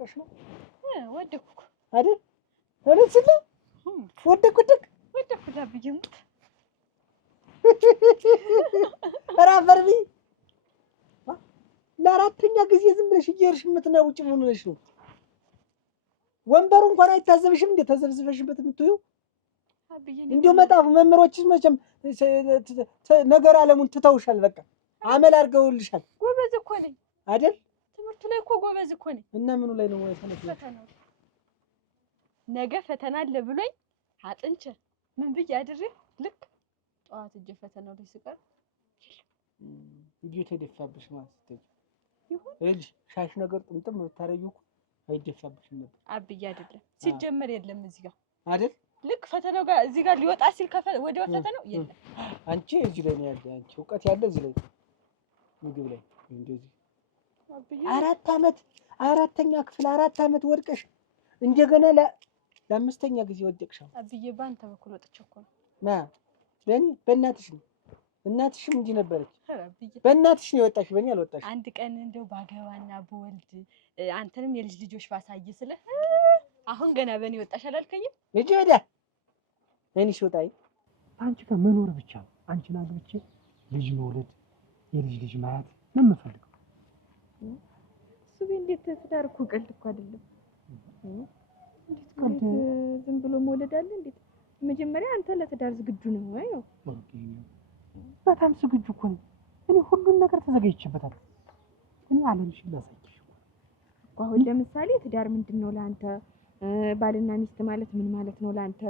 ወድቀሽ ነው ወደኩ አይደል ወደስለ ወደኩ ዳብዬሙት አራበርቢ ለአራተኛ ጊዜ ዝም ብለሽ እየሄድሽ የምትነውጭ ምን ሆነሽ ነው? ወንበሩ እንኳን አይታዘብሽም እንዴ ተዘብዝበሽበት የምትይው? እንዲሁ መጣፉ መምህሮችሽ መቼም ነገር ዓለሙን ትተውሻል። በቃ አመል አድርገውልሻል። ጎበዝ እኮ ነኝ አይደል? ትምህርቱ ላይ እኮ ጎበዝ እኮ ነኝ። እና ምኑ ላይ ነው ፈተናው? ነገ ፈተና አለ ብሎኝ አጥንቼ ምን ብዬ አድሬ ልክ ጠዋት እጄ ፈተናው ላይ ስቀር እንዴ ተደፋብሽ ማለት ይሁን ሻሽ ነገር ጥምጥም ብታረጊው አይደፋብሽም ነበር። አብዬ አይደለም ሲጀመር የለም እዚህ ጋር አይደል? ልክ ፈተናው ጋር እዚህ ጋር ሊወጣ ሲል ወዲያው ፈተናው የለም። አንቺ እዚህ ላይ ነው ያለ አንቺ ዕውቀት ያለ እዚህ ላይ ምግብ ላይ እንደዚህ 4 አመት 4ኛ ክፍል 4 አመት ወድቀሽ እንደገና ለአምስተኛ ጊዜ ወደቅሽ። አብዬ ባንተ በኩል ወጥቼ እኮ ነው ለኔ በእናትሽ ነው። እናትሽም እንጂ ነበረች። በእናትሽ ነው የወጣሽ፣ በእኔ አልወጣሽ። አንድ ቀን እንደው ባገባና በወልድ አንተንም የልጅ ልጆች ባሳይ ስለ አሁን ገና በእኔ ወጣሽ አላልከኝም? ልጅ ወዳ እኔ ሲወጣይ አንቺ ጋር መኖር ብቻ ነው። አንቺን አግብቼ ልጅ መውለድ የልጅ ልጅ ማየት ምን የምፈልገው እሱ እንዴት ትዳር እኮ ቀልድ እኮ አይደለም። እንዴት ዝም ብሎ መውለድ አለ እንዴ? መጀመሪያ አንተ ለትዳር ዝግጁ ነው ወይ? በጣም ዝግጁ እኮ ነኝ እኔ። ሁሉን ነገር ተዘጋጅቼበታል። እኔ አለምሽን ላሳይሽ እኮ። አሁን ለምሳሌ ትዳር ምንድነው ለአንተ? ባልና ሚስት ማለት ምን ማለት ነው ለአንተ?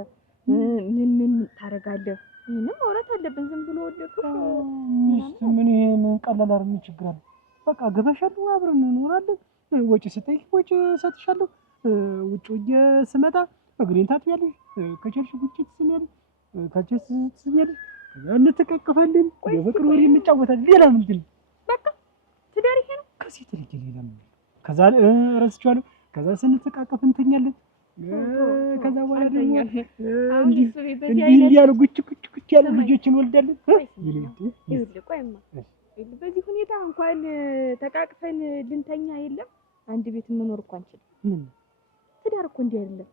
ምን ታረጋለህ? ምንም ማውራት አለብን። ዝም ብሎ ወደኩ ሚስት ምን ይሄ ምን ቀላል አይደል? ችግር አለ? በቃ ገበሻለሁ፣ አብረን እንኖራለን። ወጪ ስጠይቅ ወጪ ሰጥሻለሁ። ውጭ ስመጣ እግሬን ታጥቢያለሽ፣ ከቸልሽ ጉጭ ትስሚያለሽ፣ ከቸስ ትስሚያለሽ፣ እንተቃቀፋለን፣ የፍቅር ወሬ እንጫወታለን። ሌላ ምንድን ነው? በቃ ትዳር ይሄ ነው። ከዚህ ትልቅ ሌላ ምን? ከዛ ረስቻለሁ። ከዛ ስንተቃቀፍ እንተኛለን። ከዛ በኋላ ደግሞ እንዲህ ያሉ ጉጭ ያሉ ልጆችን እንወልዳለን። በዚህ ሁኔታ እንኳን ተቃቅፈን ልንተኛ የለም አንድ ቤት መኖር እኮ አንችልም። ምን ትዳር እኮ እንዲህ አይደለም።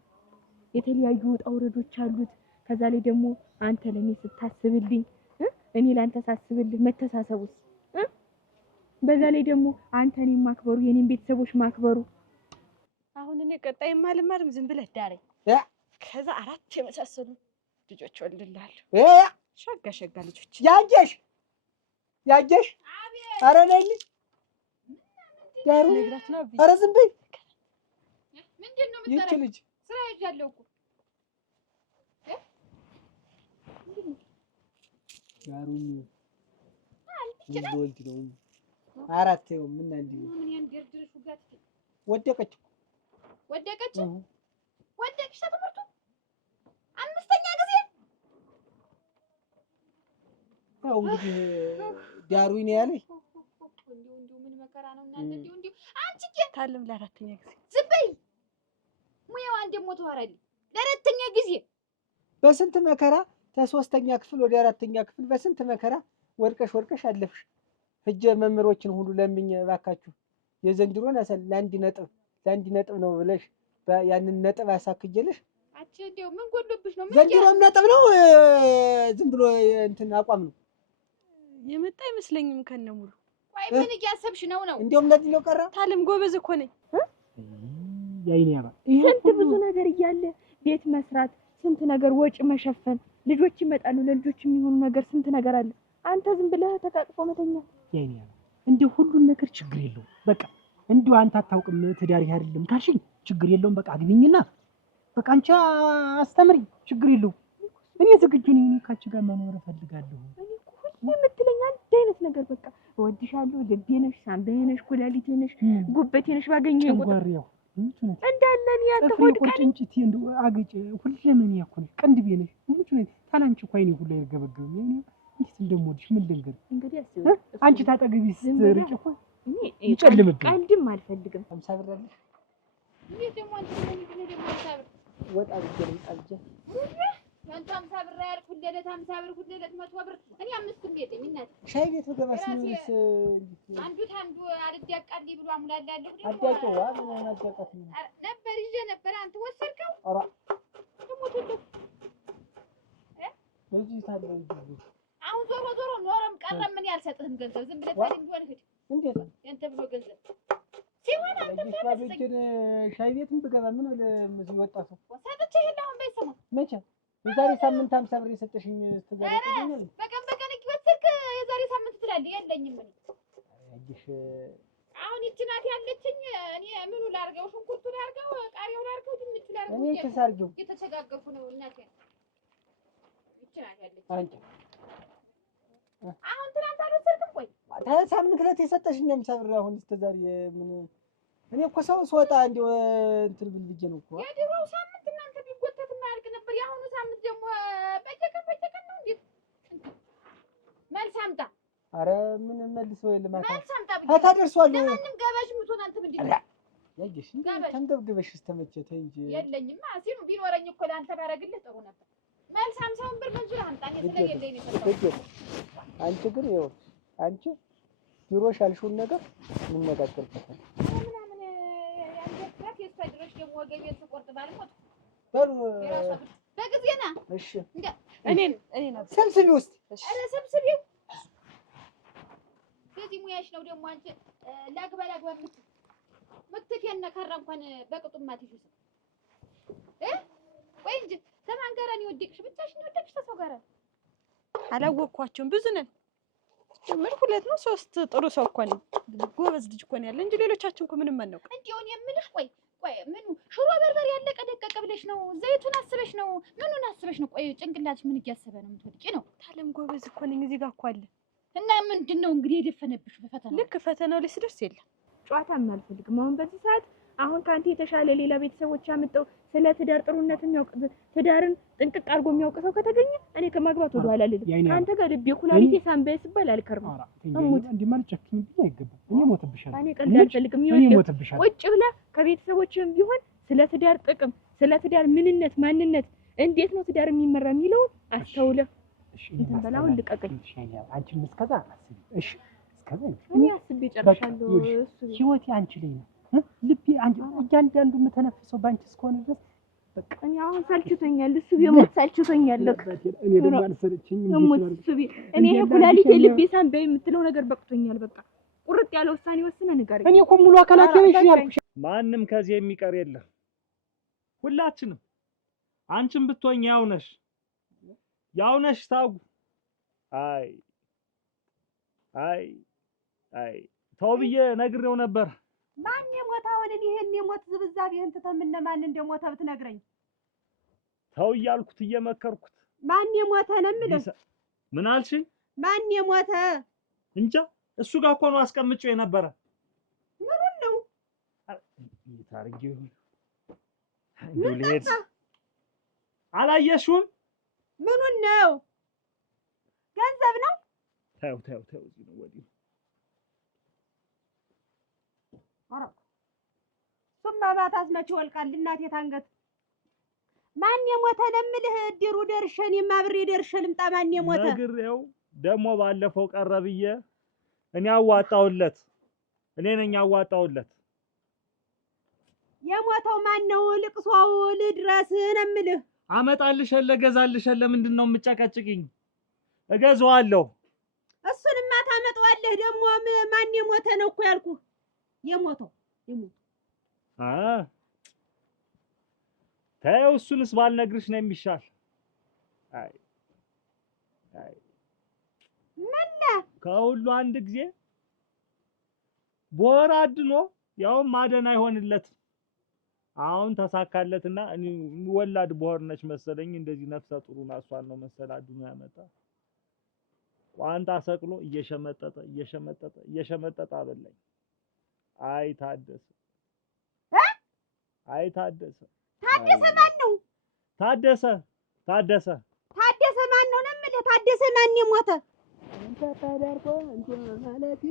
የተለያዩ ውጣ ውረዶች አሉት። ከዛ ላይ ደግሞ አንተ ለኔ ስታስብልኝ እኔ ላንተ ሳስብልህ መተሳሰቡስ በዛ ላይ ደግሞ አንተ እኔን ማክበሩ የኔን ቤተሰቦች ማክበሩ። አሁን እኔ ቀጣይ ማልማልም ዝም ብለህ ዳረኝ። ከዛ 4 የመሳሰሉ ልጆች ወልድልሃለሁ። ሸጋ ልጆች ያጀሽ ኧረ ነኝ ዳሩ ነግራት ነው። ኧረ ዝም በይ። ምንድነው ይቺ ልጅ ስራ ይዣለሁ እኮ ዳሩኝ ወልድ ነው 4 ይኸው ምን እንዴ ምን ያንደርድርሽ ጋር ወደቀች ወደቅሽ ተመርቶ 5ኛ ጊዜ ያው እንግዲህ ዳሩኝ ነው ያለኝ። እንዲሁ ምን መከራ ነው እናንተ እንዲሁ አንቺ ታለም ለ4ኛ ጊዜ ዝም በይ። ሙያው አንዴ ሞት ወራሊ ለ4ኛ ጊዜ በስንት መከራ ከ3ኛ ክፍል ወደ 4ኛ ክፍል በስንት መከራ ወድቀሽ አለፍሽ። እጀ መምህሮችን ሁሉ ለምኝ እባካችሁ የዘንድሮን ለአንድ ነጥብ ነው ብለሽ ያንን ነጥብ አሳክጀልሽ። አቺ እንደው ምን ጎልብሽ ነው? ዘንድሮም ነጥብ ነው ዝም ብሎ እንትን አቋም ነው የመጣ አይመስለኝም ከነሙሉ። ቆይ ምን እያሰብሽ ነው? እንደውም ለዚህ ነው ቀረ። ታለም ጎበዝ እኮ ነኝ። ያይኔ ያባ ስንት ብዙ ነገር እያለ ቤት መስራት፣ ስንት ነገር ወጪ መሸፈን፣ ልጆች ይመጣሉ ለልጆች የሚሆኑ ነገር ስንት ነገር አለ። አንተ ዝም ብለህ ተቃቅፎ መተኛ። ያይኔ ያባ እንደው ሁሉን ነገር ችግር የለውም። በቃ እንደው አንተ አታውቅም ትዳር ይሄ አይደለም ካልሽኝ ችግር የለውም። በቃ አግቢኝና በቃ አንቺ አስተምሪ፣ ችግር የለውም። እኔ ዝግጁ ነኝ። እኔ ካንቺ ጋር መኖር እፈልጋለሁ። እኔ እኮ ሁሉ የምትለኝ አንድ አይነት ነገር በቃ እወድሻለሁ፣ ልቤ ነሽ፣ ሳምባዬ ነሽ፣ ኩላሊቴ ነሽ፣ ጉበቴ ነሽ። ባገኘኝ ቁጥር እንዳለን ያንተ ሆድ ቁርጭንጭት እንደው አገጭ ሁሉም ያኮ ነሽ፣ ቅንድቤ ነሽ። ሙቹ ነኝ ታላንቺ እኮ አይኔ ሁሉ አይገበገብ። እንዴት እንደምወድሽ ምን ልንገር? እንግዲህ አስብ አንቺ ታጠግቢስ ርጭ እኮ እኔ ይጨልምብኝ። ቀልድም አልፈልግም። 50 ብር አለሽ? እኔ ደግሞ አንቺ ምን ደግሞ 50 ብር ወጣ ብዬሽ አንተ 50 ብር ያልኩ ለለት 50 ብር ሁለት 100 ብር እኔ 5 ቤተኝ እናት ሻይ ቤት ገባስ ምንስ አንዱ ታንዱ አልደያቃልኝ ብሎ አሙላላለሁ አዳቀው ምን አዳቀት ነበር ይዤ ነበር አንተ ወሰድከው አራ ትሞትልህ በዚህ ታለው ይጅ አሁን ዞሮ ኖረም ቀረም ምን ያልሰጥህም ገንዘብ ዝም ብለህ ታዲያ እንዲሆን ሂድ እንዴት ያንተ ብሎ ገንዘብ ሲሆን አንተ ታበጅን ሻይ ቤትም ብገባ ምን ወጣ ሰው ወሰደች ይላውን በይሰማ መቼ የዛሬ ሳምንት 50 ብር የሰጠሽኝ ስትዘረቀኝ በቀን እየወሰድክ የዛሬ ሳምንት ትላለህ የለኝም ምን አይሽ አሁን ይቺ ናት ያለችኝ እኔ ምኑ ላርገው ሽንኩርቱ ላርገው ቃሪያው ላርገው ድንቹ ላርገው እኔ ተሳርገው እየተቸጋገርኩ ነው እናቴ ይቺ ናት ያለችኝ አንቺ አሁን ትናንት አልወሰድክም ቆይ ሳምንት ዕለት የሰጠሽኝ 50 ብር አሁን እስከዛሬ ምን እኔ እኮ ሰው ስወጣ እንደው እንትን ብል ብዬ ነው እኮ የድሮው ሳምንት እናንተ ቢጎተት ማያልቅ ነበር የአሁኑ ሳምንት ደግሞ በየቀን ነው እንዴ መልስ አምጣ አረ ምን መልሰው የለም መልስ አምጣ ታደርሷል ለማንም ገባሽ ምትሆን አንተ ምንድን ነው ያጅሽ ተንገብግበሽ እስተመቸተ እንጂ የለኝማ ሲሉ ቢኖረኝ እኮ ለአንተ ባረግልህ ጥሩ ነበር መልስ 50 ብር መንዙር አምጣ እኔ ስለሌለኝ ነው የሰጠሁት አንቺ ግን ይኸው አንቺ ቢሮሽ ያልሽውን ነገር ምን ነጋገርኩት ምናምን ያንደበት የስተድረሽ ደግሞ ወገቤን ተቆርጥ ባልሞት በሉ በጊዜና እሺ እኔን ሰብስቢ ውስጥ አረ ሰብስቢው በዚህ ሙያሽ ነው ደግሞ አንቺ ላግባ ምትፌነ ከራ እንኳን በቅጡማ ትይዙ ወይ እንጂ ተማን ጋር ነው ወድቅሽ ብቻሽን ወድቅሽ ተሰው ጋር አላወቅኳቸውም ብዙ ነን ምን ሁለት ነው ሶስት ጥሩ ሰው እኮ ነው ጎበዝ ልጅ እኮ ነው ያለ እንጂ ሌሎቻችን እኮ ምንም አናውቅ እንዴው እኔ የምልሽ ቆይ ምኑ ሽሮ በርበሬ ያለቀ ደቀቀ ብለሽ ነው ዘይቱን አስበሽ ነው ምኑን አስበሽ ነው ቆይ ጭንቅላትሽ ምን እያሰበ ነው የምትወድቂ ነው ታለም ጎበዝ እኮ ነኝ እዚህ ጋር እኮ አለ እና ምንድነው እንግዲህ የደፈነብሽ በፈተና ልክ ፈተናው ላይ ሲደርስ የለም ጨዋታም አልፈልግም አሁን በዚህ ሰዓት አሁን ካንተ የተሻለ ሌላ ቤተሰቦች ያመጣው ስለ ትዳር ጥሩነት የሚያውቅ ትዳርን ጥንቅቅ አድርጎ የሚያውቅ ሰው ከተገኘ እኔ ከማግባት ወደ ኋላ ልልም አንተ ጋር ልቤ ኩላሊቴ ሳምባዬ ሲባል አልከርም እሙት እንዲማል ጨክኝ ቢይ አይገባም እኔ ሞተብሻለሁ እኔ ቀልድ አልፈልግም ቁጭ ብለህ ከቤተሰቦችም ቢሆን ስለ ትዳር ጥቅም ስለ ትዳር ምንነት ማንነት እንዴት ነው ትዳር የሚመራ የሚለውን አስተውለህ እንትን በላውን ልቀቀኝ አንቺም እስከዛ አስቢ እሺ እስከዛ እኔ አስቤ ጨርሻለሁ እሱ ህይወቴ አንቺ ላይ ነው ልቤ እያንዳንዱ የምተነፍሰው ባንቺ እስከሆነ ድረስ በቃ እኔ አሁን ሳልችቶኛል እሱ ቢሞት ሳልችቶኛል እኔ ደግሞ አልሰለችኝም እኔ ይሄ ኩላሊቴ ልቤ ሳምባዬ የምትለው ነገር በቅቶኛል በቃ ቁርጥ ያለ ውሳኔ ወስነ ንገረኝ እኔ እኮ ሙሉ አካላቴ ነሽ ያልኩሽ ማንም ከዚህ የሚቀር የለም ሁላችንም አንቺም ብትሆኝ ያው ነሽ ታጉ አይ ተው ብዬ ነግሬው ነበር ማን የሞተ አሁን ይሄን የሞት ዝብዛቤህን ትተህ ምን ማን እንደሞተ ብትነግረኝ ተው እያልኩት እየመከርኩት ማን የሞተ ነው የምልህ ምን አልሽኝ ማን የሞተ እንጃ እሱ ጋር እኮ ነው አስቀምጬው የነበረ ምኑን ነው ታርጊው እንደው ልሄድ አላየሽውም ምኑን ነው ገንዘብ ነው ተው እዚህ ነው ወዲህ ኧረ ሱማ ማታስ መቼ ወልቃል እናቴ ታንገት ማን የሞተ ነው የምልህ እድሩ ደርሼ እኔማ አብሬ ደርሼ ልምጣ ማን የሞተ ነግሬው ደግሞ ባለፈው ቀረ ብዬ እኔ አዋጣውለት እኔ ነኝ አዋጣውለት የሞተው ማን ነው ልቅሶው ልድረስ ነው የምልህ አመጣልሻለሁ እገዛልሻለሁ ምንድነው የምጨቀጭቅኝ እገዛዋለሁ እሱንማ ታመጣዋለህ ደግሞ ማን የሞተ ነው እኮ ያልኩህ የሞተው ተይው እሱንስ ባልነግርሽ ነው የሚሻል አይ ምን ከሁሉ አንድ ጊዜ ቦራ አድኖ ያውም ማደን አይሆንለትም አሁን ተሳካለትና እኔ ወላድ ቦር ነች መሰለኝ እንደዚህ ነፍሰ ጥሩና እሷን ነው መሰል አድኖ ያመጣ ቋንጣ ሰቅሎ እየሸመጠጠ አበላኝ አይ ታደሰ ማን ነው ታደሰ ማን ነው የምልህ ታደሰ ማን የሞተ አንተ ታዳርቆ እንት ማለት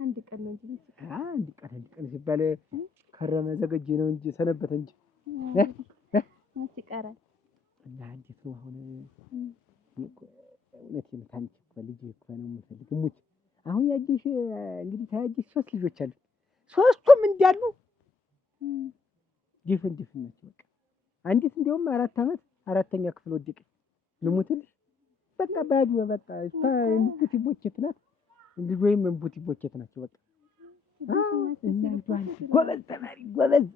አንድ ቀን ነው እንጂ አንድ ቀን ሲባል ከረመ ዘገየ ነው እንጂ ሰነበተ እንጂ መች ይቀራል። እና እንዴት ነው አሁን? እውነቴን ታንቺ እኮ ልጅ እኮ ነው የምፈልግ ሙች። አሁን ያየሽ እንግዲህ ታያየሽ 3 ልጆች አሉ። 3ቱም እንዳሉ ድፍን ናቸው። በቃ አንዲት እንደውም 4 ዓመት 4ኛ ክፍል ወደቀ። ልሙትልሽ በቃ ባዱ በቃ እንትን ቦቸት ናት። ልጅ ወይም እንቡቲ ቦቸት ናቸው። በቃ ጎበዝ ተማሪ ጎበዝ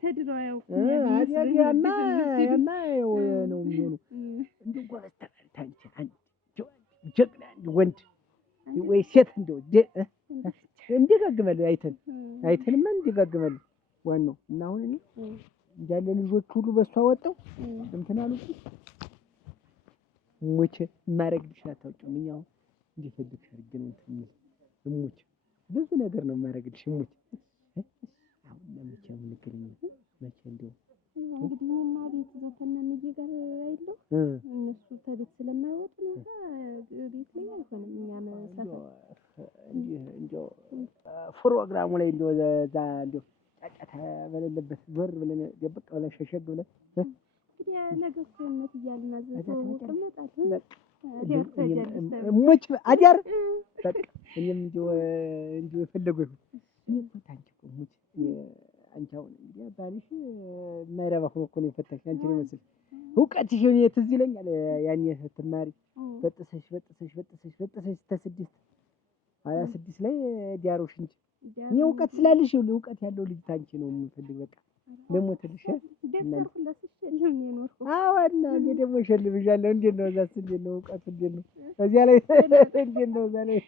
ተድሮ ያውቁ ያና ነው የሚሆኑ እንደ ጎበዝ ተማሪ ታንቺ ጀግና ወንድ ወይ ሴት እንደው እንዲጋግመል አይተንማ እንዲጋግመል ዋናው እና አሁን እኔ እንዳለ ልጆች ሁሉ በሷ ወጣው እንትን አሉ ሙች ማረግልሽ አታውቂም። እኛው እንዲፈልግሽ አድርጌ ነው እንትን ሙች ብዙ ነገር ነው ማረግልሽ ሙች። አሁን ለምቼ ምን ልክልኝ መቼ እንደው እንግዲህ እና ቤት ዘተነን ጋር አይደል እነሱ ተቤት ስለማይወጡ ነው ቤት ላይ አይሆንም። እኛም ሰፈር እንደው ፕሮግራሙ ላይ እንደው ዛ እንደው ጫጫታ በሌለበት ዞር ብለን ደብቅ ብለን ሸሸግ ብለን እንግዲህ ነገ እኮነት እያልና ዘተው ተመጣጣ ሙች አዲያር በቃ እኔም እንደው የፈለገው ይሁን እኔም ታንቺ ሙች አንቺ አሁን እንግዲህ ባልሽ የማይረባ ሆኖ እኮ ነው የፈታሽ። አንቺ ነው መስል እውቀትሽ እኔ ትዝ ይለኛል ያኔ ስትማሪ በጥሰሽ እስከ 6 ላይ ዲያሮሽ እንጂ እኔ እውቀት ስላለሽ እውቀት ያለው ልጅ ታንቺ ነው የምፈልግ። በቃ ደግሞ ትልሽ እና እኔ ደግሞ እሸልምሻለሁ። እንዴት ነው እዛስ? እንዴት ነው እውቀቱ? እንዴት ነው እዚያ ላይ? እንዴት ነው እዛ ላይ?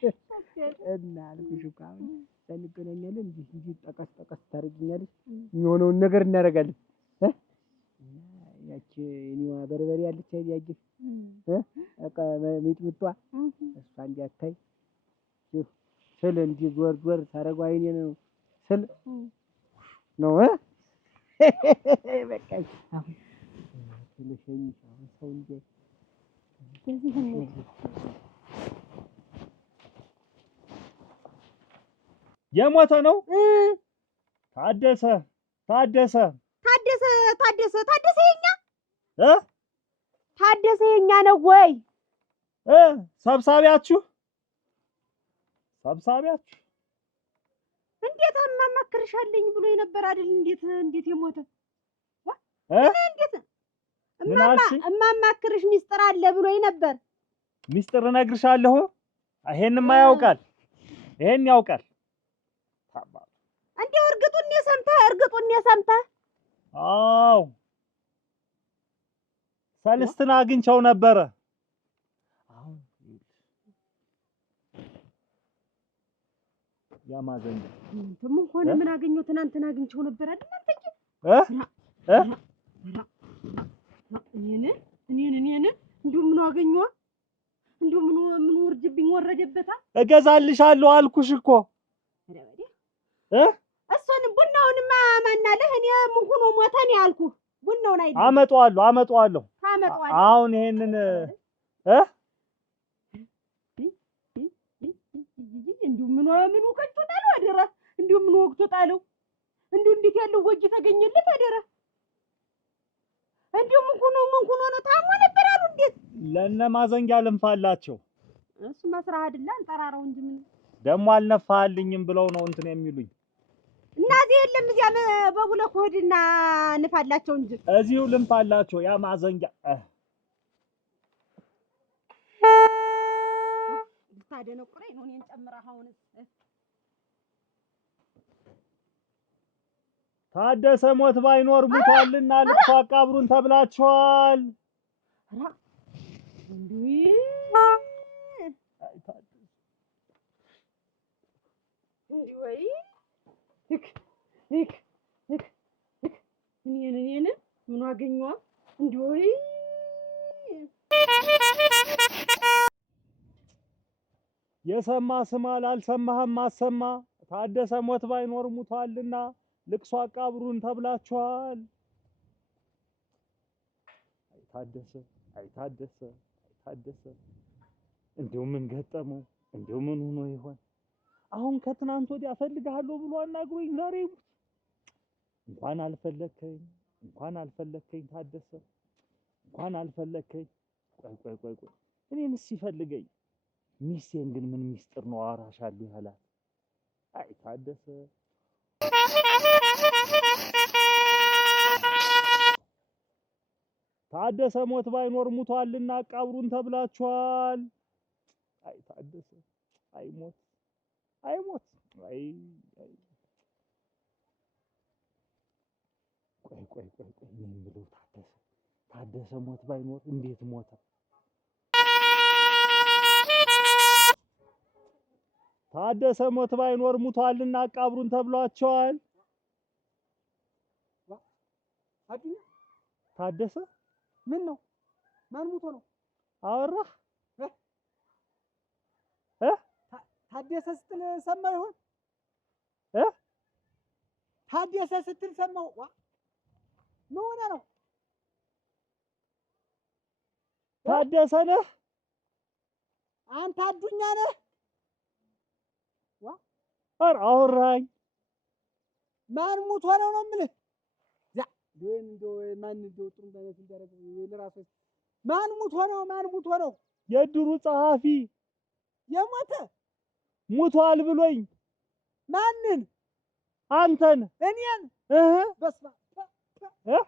እና አልኩሽ እኮ አሁን እንገናኛለን። እንዲህ ጠቀስ ታደርጊኛለሽ፣ የሚሆነውን ነገር እናደርጋለን። ያቺ እኔዋ በርበሬ ያለች አይደል ያየሽ በቃ ሚጥሚጧ እሷ እንዲያታይ ስል እንዲህ ዞር ታደርገው አይኔ ነው ስል ነው በቃ አሁን ስለሸኝሽ አሁን ሰው እንደ የሞተ ነው ታደሰ የኛ ነው ወይ ሰብሳቢያችሁ እንዴት አማማክርሻለኝ ብሎ የነበር አይደል? እንዴት የሞተ እንዴት እማማክርሽ ሚስጥር አለ ብሎ የነበር ሚስጥር እነግርሻለሁ። ይሄንማ ያውቃል። እንደው እርግጡን የሰምተህ አዎ ሰልስትን አግኝቸው ነበረ። አሁን ያማዘኝ ምን ሆነ? ምን አገኘው? ትናንትና አግኝቸው ነበር አይደል? እኔን እንዲሁ ምን አገኘዋ? እንዲሁ ምን ወርጅብኝ ወረደበታ። እገዛልሻለሁ አልኩሽ እኮ እሱን ቡናውንማ ማናለህ? እኔ ምን ሆኖ ሞተ ነው ያልኩህ። ቡናውን አይደል? አመጣዋለሁ። አሁን ይሄንን እንዲሁ ምን ወቅቶ ጣለው አደረ። እንዲሁ ምን ወቅቶ ጣለው። እንዲሁ እንዴት ያለው ወጅ ተገኘለት አደረ። እንዲሁ ምን ሆኖ ነው ታሞ ነበር አሉ። እንዴት ለነ ማዘንጊያ ልንፋላቸው እሱማ ስራ አይደለ አንጠራራው እንጂ ምን ደግሞ አልነፋልኝም ብለው ነው እንትን የሚሉኝ። እናዚህ የለም እዚያ በቡለክ ሆድና ንፋላቸው እንጂ እዚሁ ልንፋላቸው ያ ማዘንጊያ ልታደነቁረኝ ነው እኔን ጨምረህ አሁንስ ታደሰ ሞት ባይኖር ሙቷልና ልቅሶ አቃብሩን ተብላችኋል። እንዴ ወይ እኔን ምን አገኘዋ እንዴ ወይ የሰማ ስማ ላልሰማህም አሰማ ታደሰ ሞት ባይኖር ሙቷልና ልቅሶ አቃብሩን ተብላችኋል። አይታደሰ እንደው ምን ገጠመው? እንደው ምን ሆኖ ይሆን? አሁን ከትናንት ወዲያ እፈልግሃለሁ ብሎ አናግሮኝ ዛሬ እንኳን አልፈለከኝ ታደሰ እንኳን አልፈለከኝ። ቆይ እኔንስ ሲፈልገኝ ሚስቴን ግን ምን ሚስጥር ነው አወራሻለሁ ያላት? አይ ታደሰ ሞት ባይኖር ሙቷልና አቃብሩን ተብላችኋል። አይ ታደሰ አይሞት ቆይ ምን ብለው ታደሰ ሞት ባይኖር እንዴት ሞተ? ታደሰ ሞት ባይኖር ሙቷልና አቃብሩን ተብሏቸዋል። ታደሰ ምን ነው? ማን ሙቶ ነው? አወራህ? ታደሰ ስትል ሰማሁ ይሆን? ታደሰ ስትል ሰማሁ። ምን ሆነ ነው? ታደሰ ነህ? አንተ አዱኛ ነህ? ኧረ አወራኝ። ማን ሙቶ ነው የምልህ? ማን እንደው ጥሩ ባይነት እንዳደረገው ለራሱ ማን ሙቶ ነው? የድሩ ጸሐፊ የሞተ ሙቷል ብሎኝ። ማንን? አንተን። እኔን? በስመ አብ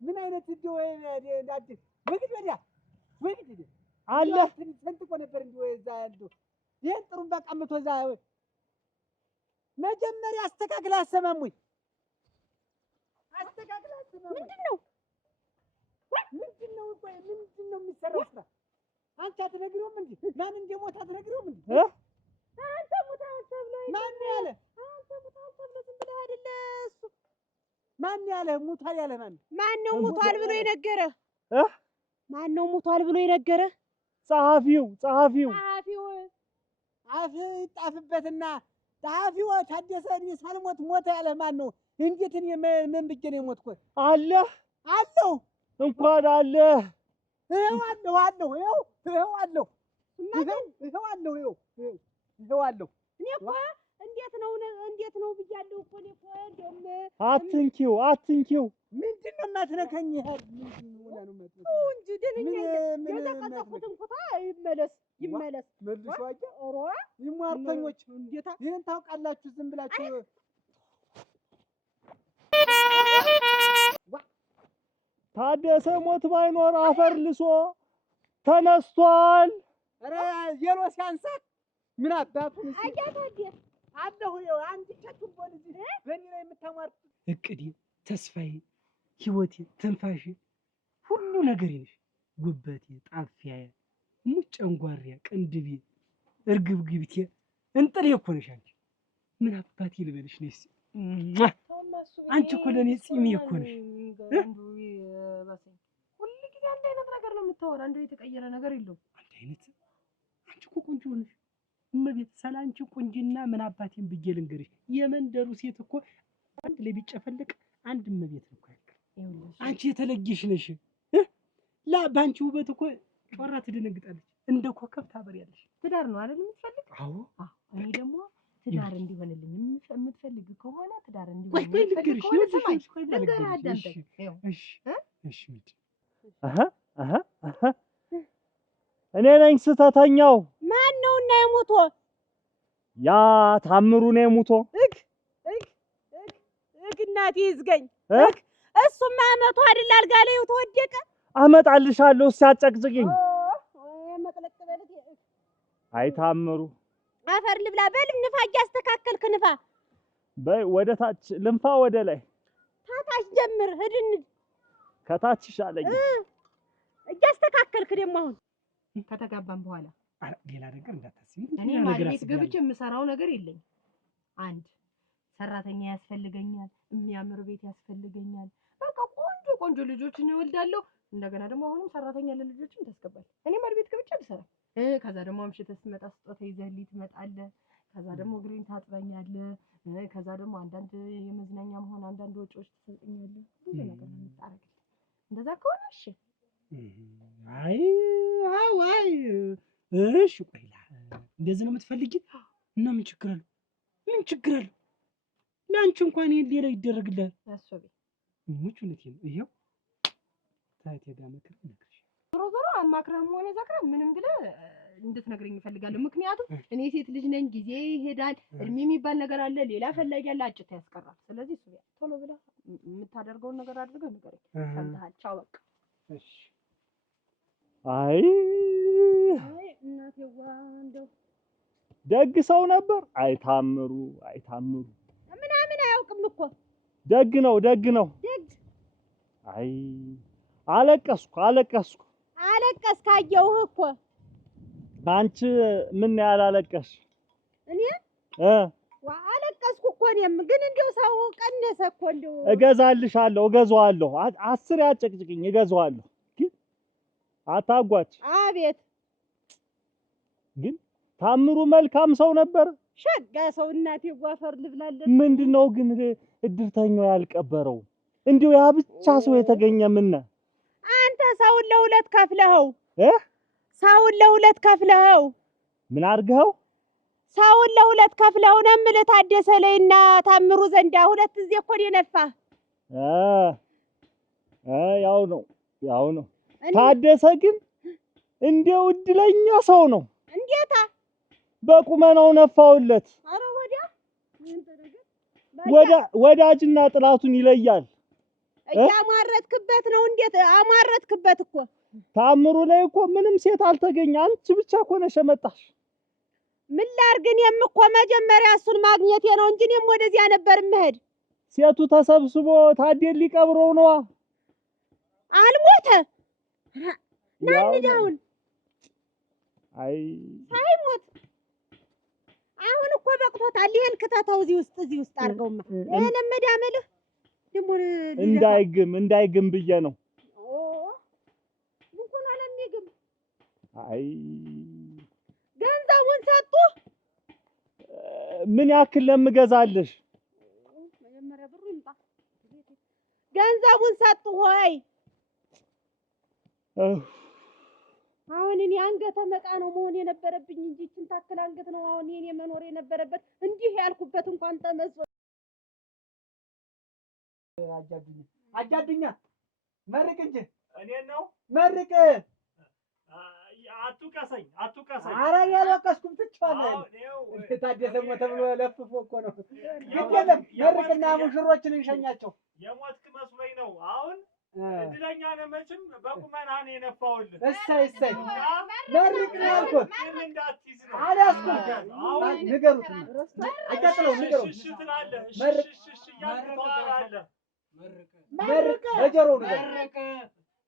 ምን አይነት እንደው እንዳድግ ወግድ አለ ሰንጥቆ ነበር እንደው እዛ ያለው ይሄን ጥሩምባ ቀምቶ እዛ መጀመሪያ አስተካክል አሰማሙኝ። ምንድነው? ቆይ ምንድነው የሚሰራው ስራ? አንተ አትነግሪውም እንዴ? ማን እንደሞተ አትነግሪውም እንዴ? አንተ ሙታል ተብሎ ማን ያለ? አንተ ሙታል ተብሎ ዝም ብለህ አይደለ እሱ ማን ያለ? ሙታል ያለ ማን ነው? ሙታል ብሎ የነገረህ ማን ነው? ሙታል ብሎ የነገረህ ጸሐፊው አፍ ይጣፍበትና ጸሐፊው ታደሰ እኔ ሳልሞት ሞተ ያለ ማን ነው? እንዴት እኔ ምን ብዬ ነው የሞትኩት? አለሁ እንኳን አለ ይኸው አለሁ እኔ እኮ እንዴት ነው ብያለሁ እኮ እኔ እኮ እንደውም አትንኪው ምንድን ነው የማትነካኝ? እንጂ ደንኛ የለቀቀኩትን ኩታ ይመለስ መልሶ አየ ይሟርተኞች እንዴታ ይሄን ታውቃላችሁ? ዝም ብላችሁ ታደሰ ሞት ባይኖር አፈር ልሶ ተነስቷል። ኧረ ዜሮ ሲያንሳት ምን አባቱን አለሁ ይኸው አንድ ቸቱን እዚህ በእኔ ላይ የምታሟርት እቅዴ፣ ተስፋዬ፣ ህይወቴ፣ ትንፋሼ ሁሉ ነገሬ ነሽ። ጉበቴ፣ ጣፊያዬ፣ ሙጨንጓሪያ፣ ቅንድቤ፣ እርግብግብቴ እንጥሌ እኮ ነሽ አንቺ። ምን አባቴ ልበልሽ ነሽ? አንቺ እኮ ለእኔ ፂሜ እኮ ነሽ። ሁሉ ጊዜ አንድ አይነት ነገር ነው የምታወራ። እንደው የተቀየረ ነገር የለውም። አንድ አይነት አንቺ እኮ ቆንጆ ነሽ። እመቤት ሰላንቺ ቁንጅና ምን አባቴን ብዬ ልንገርሽ? የመንደሩ ሴት እኮ አንድ ላይ ቢጨፈልቅ አንድ እመቤት እኮ ያክል አንቺ የተለየሽ ነሽ። በአንቺ ውበት እኮ ጮራ ትደነግጣለች፣ እንደ ኮከብ ታበሪያለሽ። ትዳር ነው አይደል የምትፈልግ? አዎ። እኔ ደግሞ ትዳር እንዲሆንልኝ የምትፈልግ ከሆነ ትዳር ቆይ እንዲሆንልኝ ልንገርሽ። እኔ ነኝ ስተተኛው። ማን ነውና የሞቶ? ያ ታምሩ ነው የሞቶ። እናቴ ይዝገኝ። እሱማ አመቱ አይደል አልጋ ላይ ተወደቀ። አመጣልሻለሁ ሲያጨቅጭቅኝ። መጥለቅ በልት አይ ታምሩ አፈር ልብላ። በል ንፋ፣ እያስተካከልክ ንፋ። በይ ወደ ታች ልንፋ፣ ወደ ላይ ታታች ጀምር። ሂድን ከታች ይሻለኝ። እያስተካከልክ ደግሞ አሁን ከተጋባን በኋላ ሌላ ነገር እንዳታስቢ። እኔ ማለት ቤት ገብቼ የምሰራው ነገር የለኝ። አንድ ሰራተኛ ያስፈልገኛል፣ የሚያምር ቤት ያስፈልገኛል። በቃ ቆንጆ ቆንጆ ልጆችን እወልዳለሁ። እንደገና ደግሞ አሁንም ሰራተኛ ለልጆችም ታስገባል። እኔ ማለት ቤት ገብቼ አልሰራም። ከዛ ደግሞ አምሽተህ ስትመጣ ስጦታ ይዘህልኝ ትመጣለህ። ከዛ ደግሞ እግሬን ታጥበኛለህ። ከዛ ደግሞ አንዳንድ የመዝናኛ መሆን አንዳንድ ወጪዎች ትሰጠኛለህ። ብዙ ነገር ነው የምታረግልኝ። እንደዛ ከሆነ እሺ። አይ እሺ ቆይ እንደዚህ ነው የምትፈልጊ? እና ምን ችግር አለው? ምን ችግር አለው? ለአንቺ እንኳን ይሄን ሌላ ይደረግልሃል። አስቢ ሙቹ ነቴ ነው ይሄው ታይት ጋር መከረ ነግርሽ። ዞሮ አማክረህም ሆነ ዘክረህ ምንም ብለህ እንድትነግረኝ እፈልጋለሁ። ምክንያቱም እኔ ሴት ልጅ ነኝ፣ ጊዜ ይሄዳል፣ እድሜ የሚባል ነገር አለ፣ ሌላ ፈላጊ ያለ አጭታ ያስቀራል። ስለዚህ እሱ ቶሎ ብለህ የምታደርገውን ነገር አድርገህ ንገረኝ። ሰምተሃል? ቻው በቃ እሺ። አይ እናቴዋ እንደው ደግ ሰው ነበር። አይታምሩ ምናምን አያውቅም እኮ ደግ ነው። ደግ አይ አለቀስኩ። አየሁህ እኮ አንቺ ምን ያላለቀሽ? እኔ አለቀስኩ እኮ እኔም። ግን እንደው ሰው ቀነሰ እኮ እንደው እገዛልሻለሁ፣ እገዛዋለሁ። 10 ያጨቅጭቅኝ እገዛዋለሁ። ግን አታጓች። አቤት ግን ታምሩ መልካም ሰው ነበር። ሸጋ ሰው እናቴ ጓፈር ልብላለን። ምንድነው ግን እድርተኛው ያልቀበረው? እንዲሁ ያ ብቻ ሰው የተገኘ ምን? አንተ ሰውን ለሁለት ከፍለኸው ሰውን ለሁለት ከፍለኸው ምን አድርገኸው? ሰውን ለሁለት ከፍለኸው ነው የምልህ። ታደሰ ላይና ታምሩ ዘንዳ ሁለት ጊዜ እኮ ነው የነፋህ። ያው ነው። ታደሰ ግን እንደው እድለኛ ሰው ነው። እንዴታ በቁመናው ነፋውለት። አረ ወዳጅና ጥላቱን ይለያል። እያማረትክበት ነው። እንዴት አማረትክበት እኮ። ታምሩ ላይ እኮ ምንም ሴት አልተገኘ። አንቺ ብቻ እኮ ነሽ የመጣሽ። ምን ላድርግ? እኔም እኮ መጀመሪያ እሱን ማግኘቴ ነው እንጂ እኔም ወደዚያ ነበር የምሄድ። ሴቱ ተሰብስቦ ታዴን ሊቀብረው ነዋ። አልሞተ ናንዳውን አይ ሳይሞት አሁን እኮ በቅቶታል። ይሄን ክተተው እዚህ ውስጥ አድርገውማ። ይሄን መዳመልህ ደግሞ እንዳይግም ብዬ ነው። እንኳን አለሚግም። አይ ገንዘቡን ሰጡ። ምን ያክል ለምገዛልሽ? መጀመሪያ ብሩ ይምጣ። ገንዘቡን ሰጡ ሆይ። አሁን እኔ አንገተ መቃ ነው መሆን የነበረብኝ እንጂ እችን ታክል አንገት ነው አሁን የኔ መኖር የነበረበት። እንዲህ ያልኩበት እንኳን ተመጽ አጃድኛ መርቅ እንጂ እኔ ነው መርቅ። አትውቀሰኝ። ኧረ ያልወቀስኩም ትቼዋለሁ። ታደሰ ሞተ ብሎ ለፍፎ እኮ ነው። ግን የለም መርቅና ሙሽሮችን እንሸኛቸው። የሞትክ መስሎኝ ነው። አሁን እድለኛ ነህ መቼም በቁመናህ ነው የነፋውልህ። እሰይ መርቅ ነው ያልኩት። አልያዝኩም። ንገሩት። አቀጥለው ንገሩት። እሺ ትላለህ። እሺ እያልክ ተዋራለህ። መርቅ በጀሮው ንገር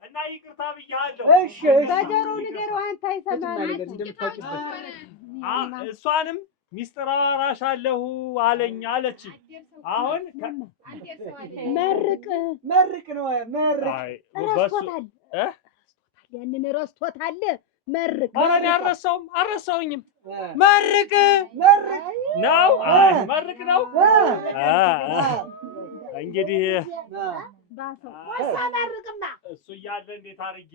እና ይቅርታ ብያለሁ። እሺ በጀሮው ንገረው። አንተ አይሰማም። እሷንም ሚስጥር አወራሻለሁ አለኝ አለች። አሁን መርቅ ነው ረስቶታል። ያንን ረስቶታል። መርቅ ኧረ እኔ አልረሳሁኝም። መርቅ ነው። መርቅ ነው እንግዲህ እሱ እያለ እንዴት አድርጌ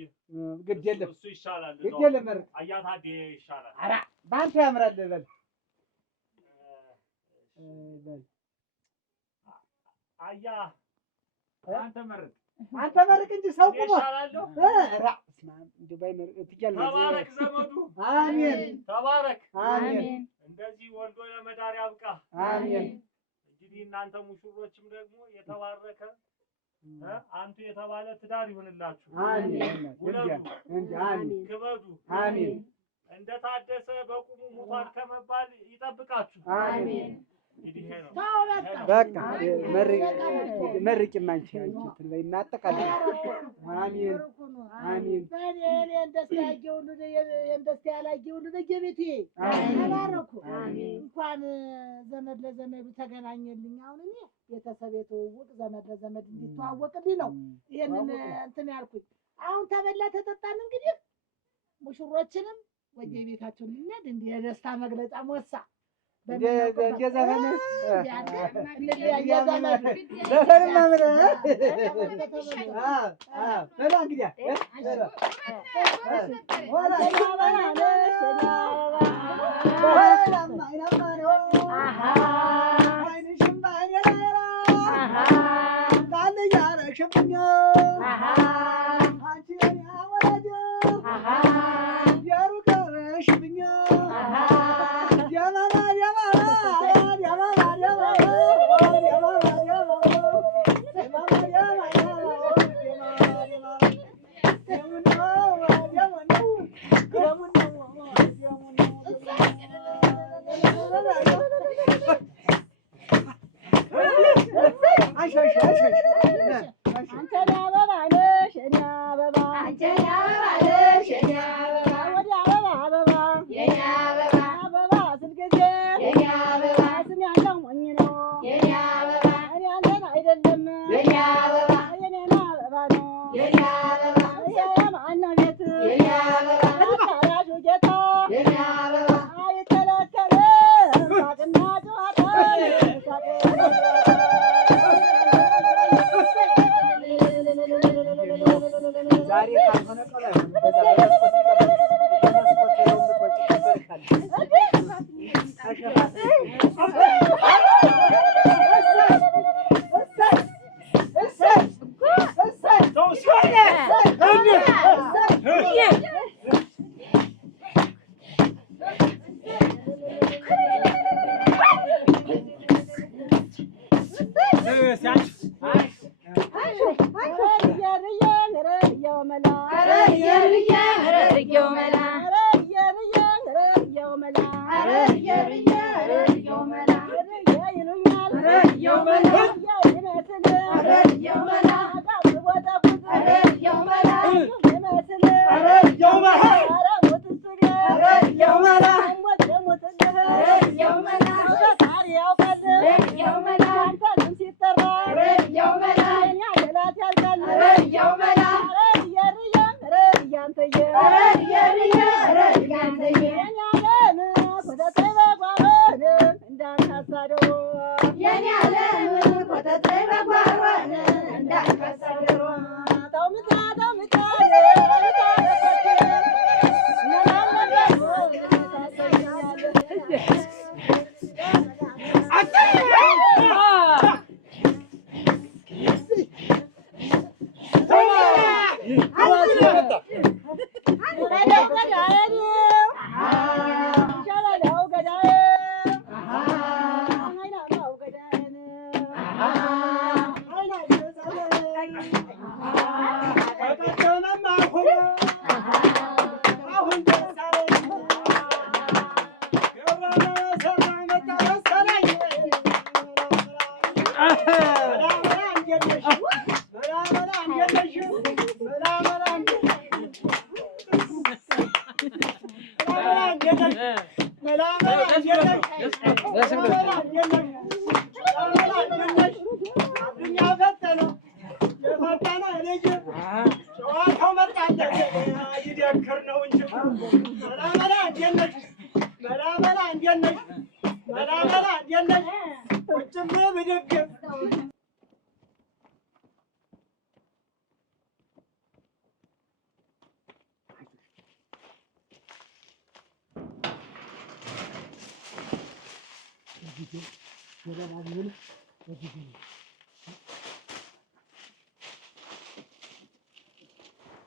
ግድ የለም እሱ ይሻላል። ግድ የለም መርቅ አያታዴ ይሻላል። ኧረ በአንተ ያምራል። በል አያ አንተ መርቅ አንተ መርቅ እንጂ ሰው ቁሞ ይሻላለሁ። እንደው ባይመርቅ ትያለህ። ተባረክ ዘመዱ። አሜን ተባረክ። አሜን። እንደዚህ ወልዶ ለመዳር ያብቃ። አሜን። እንግዲህ እናንተ ሙሽሮችም ደግሞ የተባረከ አንቱ የተባለ ትዳር ይሁንላችሁ። አሜን። ውለዱ፣ አሜን። ክበዱ። አሜን። እንደታደሰ በቁሙ ሙቷል ከመባል ይጠብቃችሁ። አሜን። እንግዲህ ይሄ ነው። በቃ መርቂም አንቺ እንትን ላይ እናጠቃለን። አሜን አሜን። እኔን ደስታ ያየው ሁሉ ደስታ ያላየው ሁሉ በየቤቴ ተባረኩ። እንኳን ዘመድ ለዘመዱ ተገናኘልኝ። አሁን እኔ ቤተሰብ የተዋወቅ ዘመድ ለዘመድ እንዲተዋወቅልኝ ነው ይሄንን እንትን ያልኩኝ። አሁን ተበላ ተጠጣን። እንግዲህ ሙሽሮችንም ወየቤታቸው ልንሄድ እንደ የደስታ መግለጫ ሞሳ ዘፈን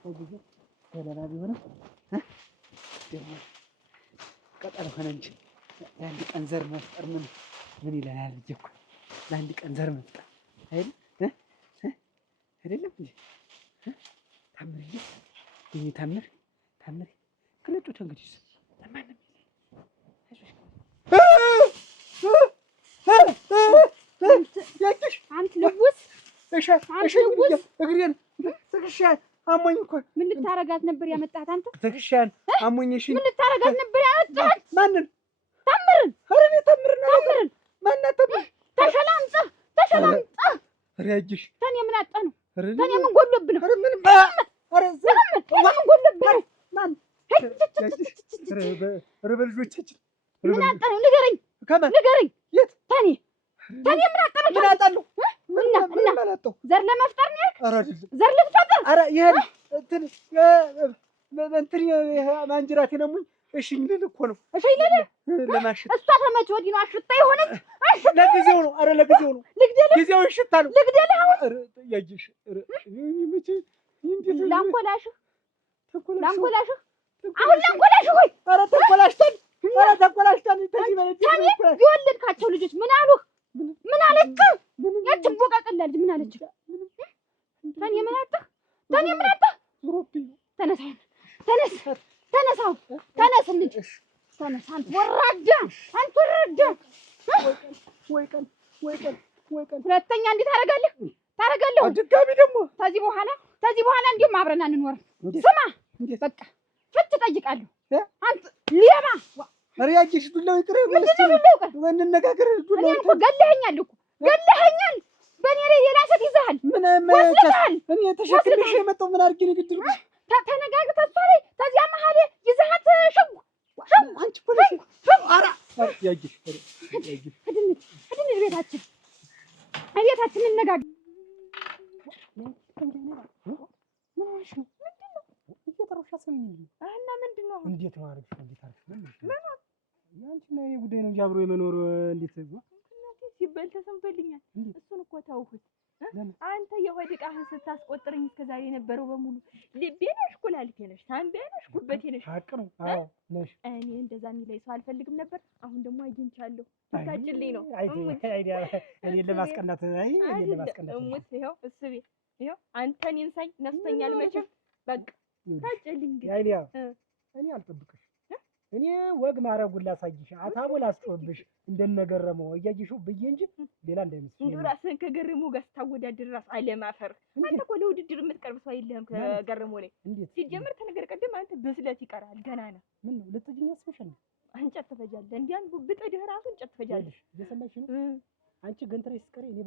ብዙ ገለባ ቢሆንም ደግሞ ቀጠል ሆነ እንጂ ለአንድ ቀን ዘር መፍጠር ምን ይለናል ብዬ እኮ ለአንድ ቀን ዘር መፍጠር አይደለም እንዴ? ታምርዬ ይሄ ታምር ክለጩት እንግዲህ ለማንም አንተ ልውስ እግሬን ትከሻዬን አሞኝ እኮ። ምን ልታረጋት ነበር ያመጣት? አንተ ትከሻዬን አሞኝ። እሺ ምን ልታረጋት ነበር ያመጣት? ማንን? ታምርን። ኧረ እኔ ታምርን ማናት? ተሸላምጣ ኧረ ያጅሽ ተኔ ምን አጣ ነው? ተኔ ምን ጎሎብህ ነው? ኧረ ምን ጎሎብህ ነው? ማን ኧረ በልጆቻችን ምን አጣ ነው? ንገረኝ ንገረኝ። የት ተኔ ምን አጣ ነው? ምን አጣለሁ? እና አላጣሁ። ዘር ለመፍጠር ነው ያልክ? ኧረ አይደለም ዘር ልትፈጥር? ኧረ ይሄን እንትን ማንጅራቴ ነው ሙኝ። እሺ ልል እኮ ነው። እሺ ልል ለማሽት እሷ ተመች ወዲህ ነው አሽታ የሆነች። ለጊዜው ነው። ኧረ ለጊዜው ነው። ልግደልህ? ጊዜው ሽታ ነው። ልግደልህ? አሁን ኧረ ያጅሽ መቼ እንዴት ላንኮላሽህ አሁን ላንኮላሽህ ወይ? ኧረ ተንኮላሽተን ተዚህ በለች የወለድካቸው ልጆች ምን አሉህ? ምን አለች? ያችን ቦቃቀላ ልጅ ምን አለች? ተኔ ምን አጣህ? ተነስ እንጂ ተነስ። አንተ ወራዳ ወይ ቀን ሁለተኛ እንዴት ታደርጋለህ? ድጋሚ ደግሞ ከዚህ በኋላ እንዲሁም አብረን አንኖርም። ስማ በቃ ፍች እጠይቃለሁ። አንተ ሌባ! ኧረ ያጅሽ ዱላው ይቅር። እንነጋገር። እኔን እኮ ገለኸኛል። በእኔ ላይ ሌላ ሴት ይዘሃል። እኔ ተሸክሜሽ የመጣሁ ምን አድርጌ ነው ግድል? ተነጋግተህ እሷ ላይ ከዚያ መሀል ይዘሃት ሽው አንቺ ፖሊስ ኧረ ያጅሽ ቤታችን እንነጋገር። ምንድን ነው? እንዴት ነው አደረግሽ? ያንቺና የእኔ ጉዳይ ነው እንጂ አብሮ የመኖር እንዴት ሲበል ተሰምቶልኛል። እሱን እኮ ተውኩት። አንተ የሆድ ዕቃህን ስታስቆጥረኝ እስከ ዛሬ የነበረው በሙሉ ልቤ ነሽ፣ ኩላሊቴ ነሽ፣ ሳምቤ ነሽ፣ ጉበቴ ነሽ። ሀቅ ነው። አዎ ነሽ። እኔ እንደዛ የሚለኝ ሰው አልፈልግም ነበር። አሁን ደግሞ አግኝቻለሁ። ታጭልኝ ነው እኔን ለማስቀናት እሙት። ይኸው እስቤ ይኸው አንተ እኔን ሳኝ ነፍተኛል መቼም። በቃ ታጭልኝ ግን እኔ አልጠብቅሽ። እኔ ወግ ማረጉን ላሳይሽ፣ አታቦ ላስጮህብሽ እንደነገረመው እያየሽው ብዬ እንጂ ሌላ እንዳይመስልሽ። እንደው ራስህን ከገረመው ጋር ስታወዳድር ራስ አለማፈር። አንተ እኮ ለውድድር የምትቀርብ ሰው አይደለም። ከገረመው ላይ ሲጀምር ተነገር ቀደም አንተ በስለት ይቀራል። ገና ነህ። ምን ነው ልትጅኝ ያስፈሻል? እንጨት ትፈጃለህ። እንዲያን ብጥድህ ራሱ እንጨት ትፈጃለህ። እየሰማሽ ነው? አንቺ ገንትሬ ስቀሪ እኔ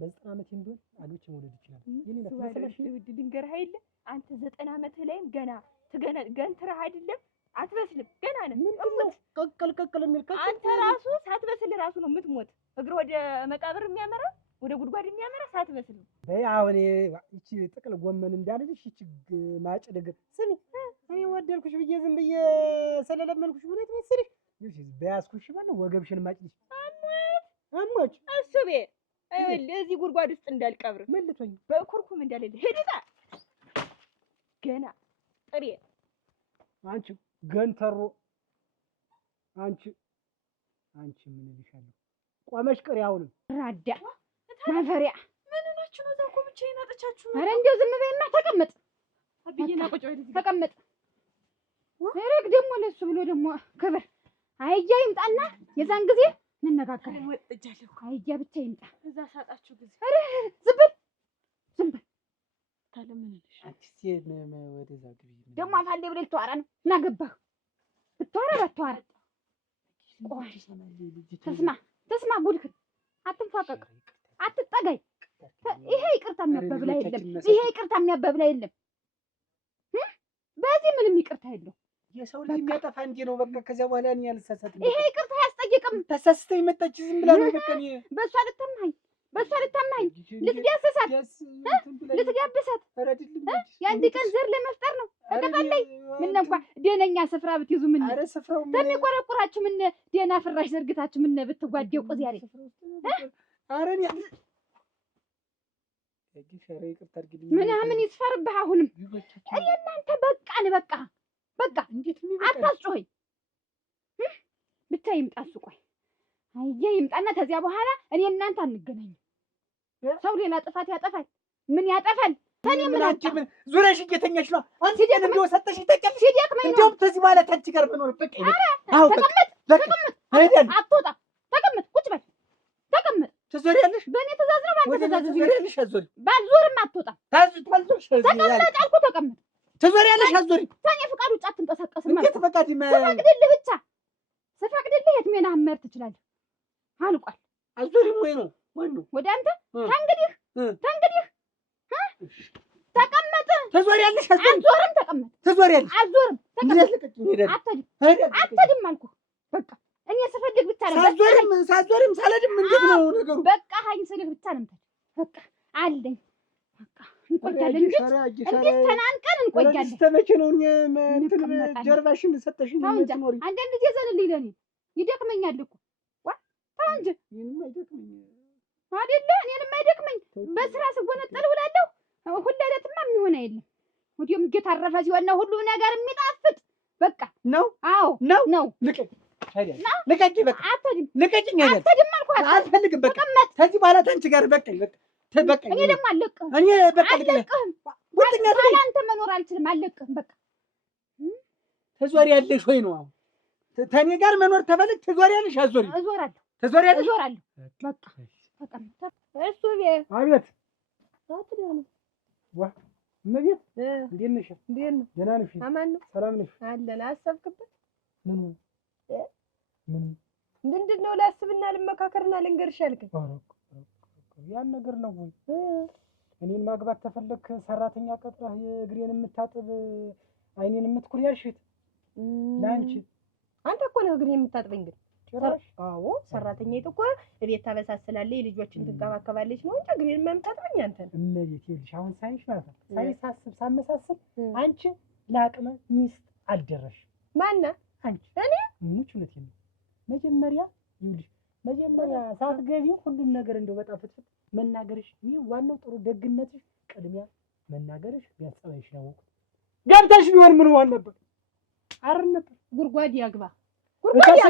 በ90 ዓመት ቢሆን አግብቼ መውለድ ይችላል። የኔ ነው ተሰለሽ ድንገርህ አይደለ አንተ 90 ዓመት ላይም ገና ገንትረህ አይደለም አትበስልም። ገና ነህ። ምንድነው ቀቅል የሚል አንተ ራሱ ሳትበስል ራሱ ነው የምትሞት። እግር ወደ መቃብር የሚያመራ ወደ ጉድጓድ የሚያመራ ሳትበስል ነው። በይ አሁን እቺ ጥቅል ጎመን እንዳልልሽ እቺ ማጭድ እግር ስሚ፣ እኔ ወደልኩሽ ብዬ ዝም ብዬ ስለለመንኩሽ እውነት መሰለሽ? በያዝኩሽ ባለ ወገብሽን ማጭድሽ አሞች አስቤ እዚህ ጉድጓድ ውስጥ እንዳልቀብር መልቶኝ በኩርኩም እንዳልል ሄድታ ገና ጥሬ አንቺ ገንተሮ አንቺ ምን እልሻለሁ? ቆመሽ ቅሪ። አሁንም ራዳ ማፈሪያ ምን ሆናችሁ ነው? እዛ እኮ ብቻዬን አጥቻችሁ ነው። ኧረ እንደው ዝም በይና ተቀመጥ። አብዬና ቁጭ በይ ተቀመጥ። እረግ ደግሞ ለሱ ብሎ ደግሞ ክብር አይያ ይምጣና የዛን ጊዜ እንነጋገራለን። ወጥጃለሁ። አይያ ብቻ ይምጣ። እዛ ሳጣችሁ ጊዜ ኧረ ዝም በል ታለምንልሽ አትሲ ወደዛ ግቢ። ደግሞ አፋሌ ብለህ ልትዋራ ነው? ምን አገባህ? ብትዋራ ባትዋራ ቆይ ተስማ ጉድክን አትንፋቀቅ፣ አትጠጋኝ። ይሄ ይቅርታ የሚያበብላ የለም። በዚህ ምንም ይቅርታ የለውም። የሰው ልጅ የሚያጠፋ እንዴ ነው። በቃ ከዚያ በኋላ እኔ አልሳሳትም። ይሄ ይቅርታ አያስጠይቅም። ተሳስተኝ መጣች ዝም ብላ ነው። በቃ እኔ በሷ ልታማኝ ልትዳስሳት የአንድ ቀን ዘር ለመፍጠር ነው። ተቀበለኝ። ምን እንኳን ደህነኛ ስፍራ ብትይዙ ምን ተሚቆረቁራችሁ ምን ደህና ፍራሽ ዘርግታችሁ ምን ብትጓደቁ ዛሬ ምናምን ይስፈርብህ። አሁንም እኔ እናንተ በቃን በቃ እንዴት አታስጮኸኝ። ብቻ ይምጣ እሱ። ቆይ አየህ ይምጣና ከዚያ በኋላ እኔ እናንተ አንገናኝም። ሰው ሌላ ጥፋት ያጠፋል። ምን ያጠፋል? ታኔ ምን አጭም ዙሪያሽ እየተኛሽ ነው። አንቺ እንደው ሰጠሽ ተቀም ሲደክመኝ እንደው ተዚህ በኋላ ታንቺ ጋር ብኖር በቃ አዎ ተቀመጥ አትወጣ። ተቀመጥ፣ ቁጭ በል ተቀመጥ። ትዞሪያለሽ። በእኔ ትእዛዝ ነው ባንተ ትእዛዝ ነው። ትዞሪያለሽ። አዞሪ ባልዞርም አትወጣም። ታዞርሽ ተቀመጥ አልኩህ። ተቀመጥ። ትዞሪያለሽ። አዞሪ ታኔ ፍቃድ ውጭ አትንቀሳቀስም ማለት እንዴት ፈቃድ ስፈቅድልህ ብቻ ስፈቅድልህ የትሜና መሄድ ትችላለህ። አልቋል። አዞሪም ወይ ነው ወደ አንተ ተንግዲህ ተቀመጥ። ትዞሪያለሽ። አዞርም ተቀመጥ። ትዞሪያለሽ። አዞርም ተቀመጥ። አትሄድም አልኩህ። በቃ እኔ ስፈልግ ብቻ ነው። ሳዞርም ሳልሄድም እንዴት ነው ነገሩ? በቃ ሀኝ ስልህ ብቻ ነው የምትሄድ። በቃ አለኝ። በቃ እንቆያለን እንጂ እንዴት ተናንቀን እንቆያለን። እስከ መቼ ነው እንትን ጀርባሽን ሰጠሽኝ የምትኖሪ? አንዳንድ ጊዜ ዘለልኝ ለእኔ ይደክመኛል እኮ ተው እንጂ አይደለ? እኔንም አይደክመኝ። በስራ ስጎነጠል ውላለሁ። ሁለለትማ የሚሆን የለም። ወዲያውም እየታረፈ ሲሆን ነው ሁሉ ነገር የሚጣፍጥ። በቃ ነው። አዎ ነው። ልቀቂ። በቃ አትሄድም። ልቀቂኝ። አትሄድም አልኩህ። አልፈልግም። በቃ ከዚህ በኋላ ታንቺ ጋር በቃኝ። እኔ ደግሞ አልለቅህም። እኔ በቃ አልለቅህም። አንተ መኖር አልችልም። አልለቅህም። በቃ ትዞሪያለሽ ወይ ነው አሁን? ተኔ ጋር መኖር ተፈልግ ትዞሪያለሽ። አዞሪ እዞራለሁ። ትዞሪያለሽ። በቃ ተቀመጥ። እሱ አቤት። አትደም ዋ እመቤት እንዴት ነሽ? እንዴት ነው? ደህና ነሽ? አማን ነው? ሰላም ነሽ? አለን። አሰብክበት? ምን ምንድን ነው? ላስብና ልመካከርና ልንገርሽ አልከኝ። ያን ነገር ነው ወይ? እኔን ማግባት ተፈለክ ሰራተኛ ቀጥረህ እግሬን የምታጥብ አይኔን የምትኩል ያልሽት ለአንቺ። አንተ እኮ ነው እግሬን የምታጥበኝ ግን አዎ ሰራተኛይቱ እኮ እቤት ታበሳስላለች፣ ልጆችን ትንከባከባለች ነው እንጂ እግሬን የምታጥበኝ አንተ ነህ። እመቤቴ ይኸውልሽ አሁን ሳይሽ ማለት ነው ሳይሳስብ ሳመሳስብ አንቺ ለአቅመ ሚስት አልደረሽ። ማና አንቺ? እኔ ሙች እውነቴን ነው። መጀመሪያ ሳትገቢ ሁሉም ነገር እንደው በጣም ፍትፍት መናገርሽ እኔ ዋናው ጥሩ ደግነትሽ ቅድሚያ መናገርሽ ቢያጸባይሽ ነው። ገብተሽ ቢሆን ምን ዋን ነበር አርን ነበር ጉድጓድ ያግባ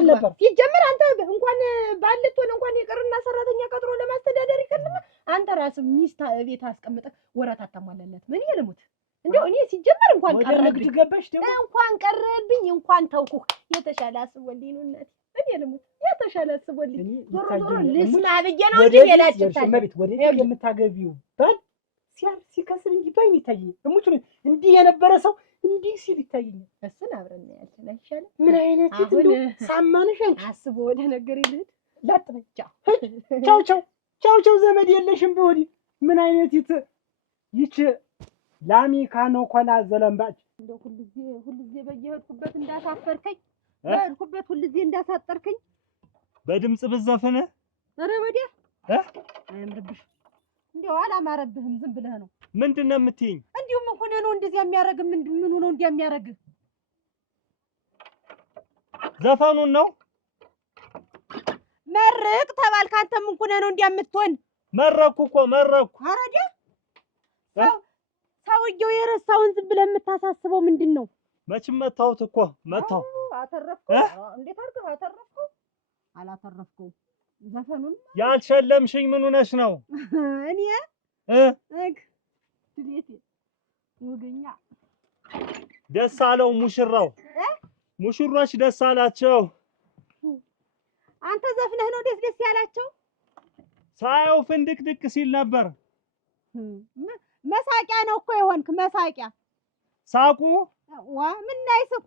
ነበር። ሲጀምር አንተ እንኳን ባልትሆን እንኳን የቀርና ሰራተኛ ቀጥሮ ለማስተዳደር ይቀርና አንተ ራስህ ሚስት ቤት አስቀምጠህ ወራት አታሟላለት። ምን ይልሙት እንደው እኔ ሲጀምር እንኳን ቀረብኝ ገበሽ ደግሞ እንኳን ቀረብኝ እንኳን ተውኩህ። የተሻለ አስቦልኝ ነው እናቴ። ምን ይልሙት የተሻለ አስቦልኝ ዞሮ ልስማ ብዬ ነው እንጂ ሌላችሁታል ማለት ወደ የምታገቢው ባል ሲከስር እንጂ ባይን ይታየኝ እሙት እንዲህ የነበረ ሰው እንዲህ ሲል ይታየኛል። እሱን አብረን እናያለን አይሻልም? ምን አይነት ይጥሉ ሳማነሽ አንቺ አስቦ ወደ ነገር ይልህ ላጥበቻው ቻው ዘመድ የለሽም በወዲ ምን አይነት ይች ላሚ ካኖ ኮላ ዘለምባጭ እንደው ሁልጊዜ በየሄድኩበት እንዳሳፈርከኝ በሄድኩበት ሁልጊዜ እንዳሳጠርከኝ በድምጽ ብዘፍነ ኧረ ወዲያ አያምርብሽ። እንደው አላማረብህም። ዝም ብለህ ነው። ምንድን ነው የምትይኝ? እንዲሁ ምን ሆነ ነው እንደዚህ የሚያረግ? ምኑ ነው እንዲያ የሚያረግ? ዘፈኑን ነው መርቅ ተባልክ። አንተ ምን ሆነ ነው እንዲያ የምትሆን? መረኩ እኮ መረኩ። አረዲ ሰውዬው የረሳውን ዝም ብለህ የምታሳስበው ምንድን ነው? መቼም መታሁት እኮ መታሁ። አተረፍከው? እንዴት አድርገህ አተረፍከው? አላተረፍከው። ዘፈኑን ያልሸለምሽኝ ምን ሆነሽ ነው? እኔ ድሌቴ ወገኛ ደስ አለው ሙሽራው። ሙሽሮች ደስ አላቸው። አንተ ዘፍነህ ነው ደስ ያላቸው? ሳየው ፍንድቅድቅ ሲል ነበር። መሳቂያ ነው እኮ የሆንክ መሳቂያ። ሳቁ ዋ ምን ላይ ስቁ?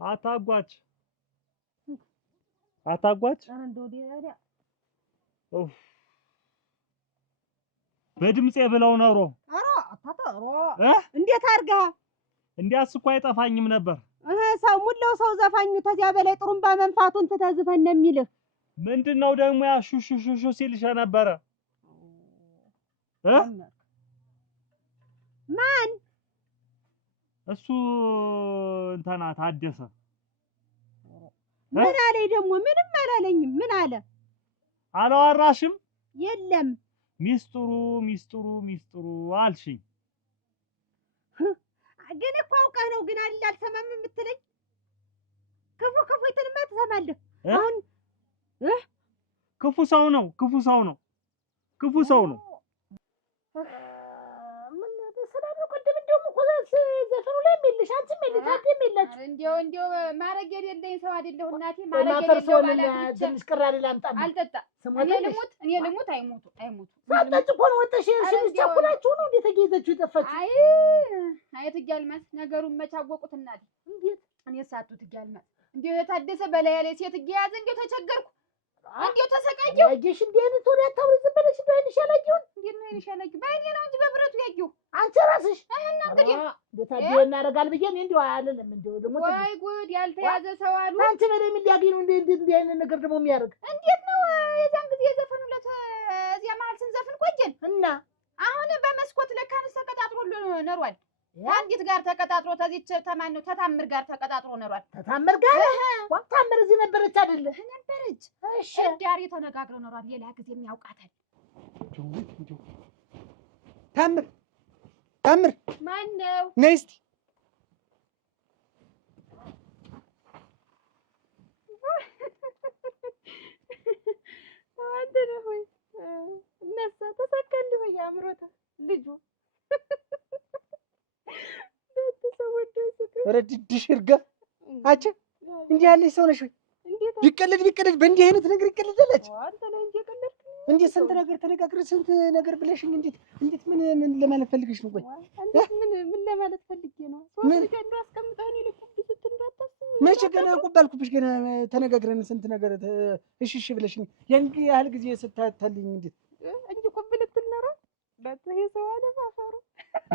አታጓች በድምጼ ብለው ኖሮ እንዴት አድርገህ እንዲያስ እኮ አይጠፋኝም ነበር። ሰው ሙላው ሰው ዘፋኙ ተዚያ በላይ ጥሩምባ መንፋቱን ትተዝፈን ነው የሚልህ። ምንድነው ደግሞ ያ ሹሹሹ ሲልሽ ነበረ? ማን እሱ እንተና ታደሰ ምን አለኝ ደግሞ? ምንም አላለኝም። ምን አለ? አላወራሽም? የለም ሚስጥሩ አልሽኝ። ግን እኮ አውቀህ ነው ግን አልሰማም የምትለኝ። ክፉ የትንማ ትሰማለህ። አሁን ክፉ ሰው ነው። ምን በሰላም ነው? ቅድም እንደውም እኮ ዘፈኑ ላይ የለሽ አንቺም የለሽ አንተም የለሽ። እንዲያው ማረግ የሌለኝ ሰው አይደለሁ እናቴ። ማረግ የሌለኝ ትንሽ ቅራሪ ላምጣ። አልጠጣ እኔ ልሙት አይሞቱ ሳጠጭ እኮ ነው ወጥተሽ ቸኩላችሁ ነው እንዴ ተገይዘችሁ የጠፋችሁ? አይ ትያልማት ነገሩን መቻወቁት እናቴ። እንዴት እኔ ሳቱ ትያልማት እንዴው የታደሰ በላይ ያለ ሴት እያያዘ እንዴው ተቸገርኩ። እንዴው ተሰቃየሁ። አየሽ እንዴ አይነት ወሬ አታውሪ። ዝም ብለሽ ነው አይንሽ ያላየውን። እንዴት ነው አይንሽ ያላየው? ባይኔ ነው እንጂ በብረቱ ያየው አንቺ ራስሽ። እና እንግዲህ በታዲያ እናደርጋል ብዬ እኔ እንዴው አይደለም እንዴው ደግሞ ወይ ጉድ ያልተያዘ ሰው አሉ። አንቺ በላይ ምን ሊያገኝ ነው እንዴ አይነት ነገር ደግሞ የሚያደርግ? እንዴት ነው የዛን ጊዜ የዘፈኑለት እዚያ መሀል ስንዘፍን ቆየን እና አሁን በመስኮት ለካንስ ተቀጣጥሮ ኖሯል። አንዲት ጋር ተቀጣጥሮ ተዚች ተማን ነው ተታምር ጋር ተቀጣጥሮ ኖሯል። ተታምር ጋር ታምር እዚህ ነበረች አይደለ? ነበረች። እሺ ዳሪ ተነጋግረው ኖሯል። ሌላ ጊዜም ያውቃታል። ታምር ማን ነው? ነይ እስኪ አንተ ነህ ወይ? እነሳ ተሰከልህ ወይ? አምሮታ ልጁ ረድድሽ እርጋ አንቺ እንዲህ ያለሽ ሰው ነሽ ወይ? ቢቀልድ በእንዲህ አይነት ነገር ይቀልዳለች። አንተ ነህ እንጂ የቀለድክ። እንዴት ስንት ነገር ተነጋግረን ስንት ነገር ብለሽኝ እንዴት ምን ለማለት ፈልገሽ ነው? ቆይ ምን ለማለት ፈልጌ ነው? ሶስት ገንዶ አስቀምጠህ እኔ ልኩብህ ስትል መቼ ገና ቁባልኩብሽ ገና ተነጋግረን ስንት ነገር እሺ ብለሽኝ ያን ያህል ጊዜ ስታታልኝ እንዴት እንጂ ቁብ ልትል ነው ለዚህ ሰው አለ ማፈሩ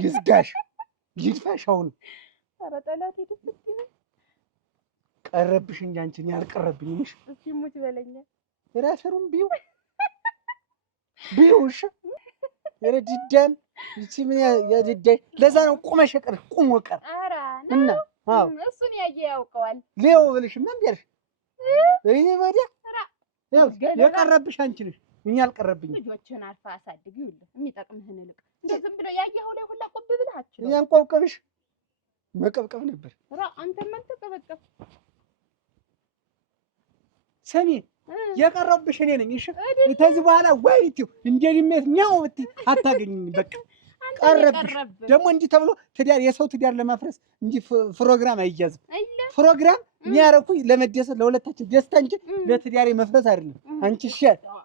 ይዝጋሽ ይድፋሽ። አሁን ኧረ ጠላት ይድፍት ይሁን ቀረብሽ እንጂ አንቺን ያልቀረብኝ እሺ እሺ ሙት በለኛ ራሰሩም ቢውሽ የረድዳን እቺ ምን ያድዳይ ለዛ ነው ቆመሽ ቀር ቁሞ ቀር ኧረ እና አዎ እሱን ያየ ያውቀዋል። ሌው ብለሽ ምን ቢያርሽ እኔ ወዲያ ያው የቀረብሽ አንቺ ነሽ እኛ አልቀረብኝ። ልጆችን አርፋ አሳድግ ይኸውልህ የሚጠቅምህን ልቅ እንደ ዝም ብሎ ያየኸው ላይ ሁላ ቆብ ብለሃቸው እኛን ቆብቀብሽ መቀብቀብ ነበር። አንተ ምን ተቀበቀብ ሰሚ የቀረብሽ እኔ ነኝ። እሺ ከዚህ በኋላ ወይቱ እንደድሜት ኛው ብትይ አታገኝም። በቃ ቀረብሽ። ደግሞ እንዲህ ተብሎ ትዳር የሰው ትዳር ለማፍረስ እንጂ ፕሮግራም አይያዝም። ፕሮግራም የሚያረኩኝ ለመደሰት ለሁለታችን ደስታ እንጂ ለትዳሬ መፍረስ አይደለም። አንቺ እሺ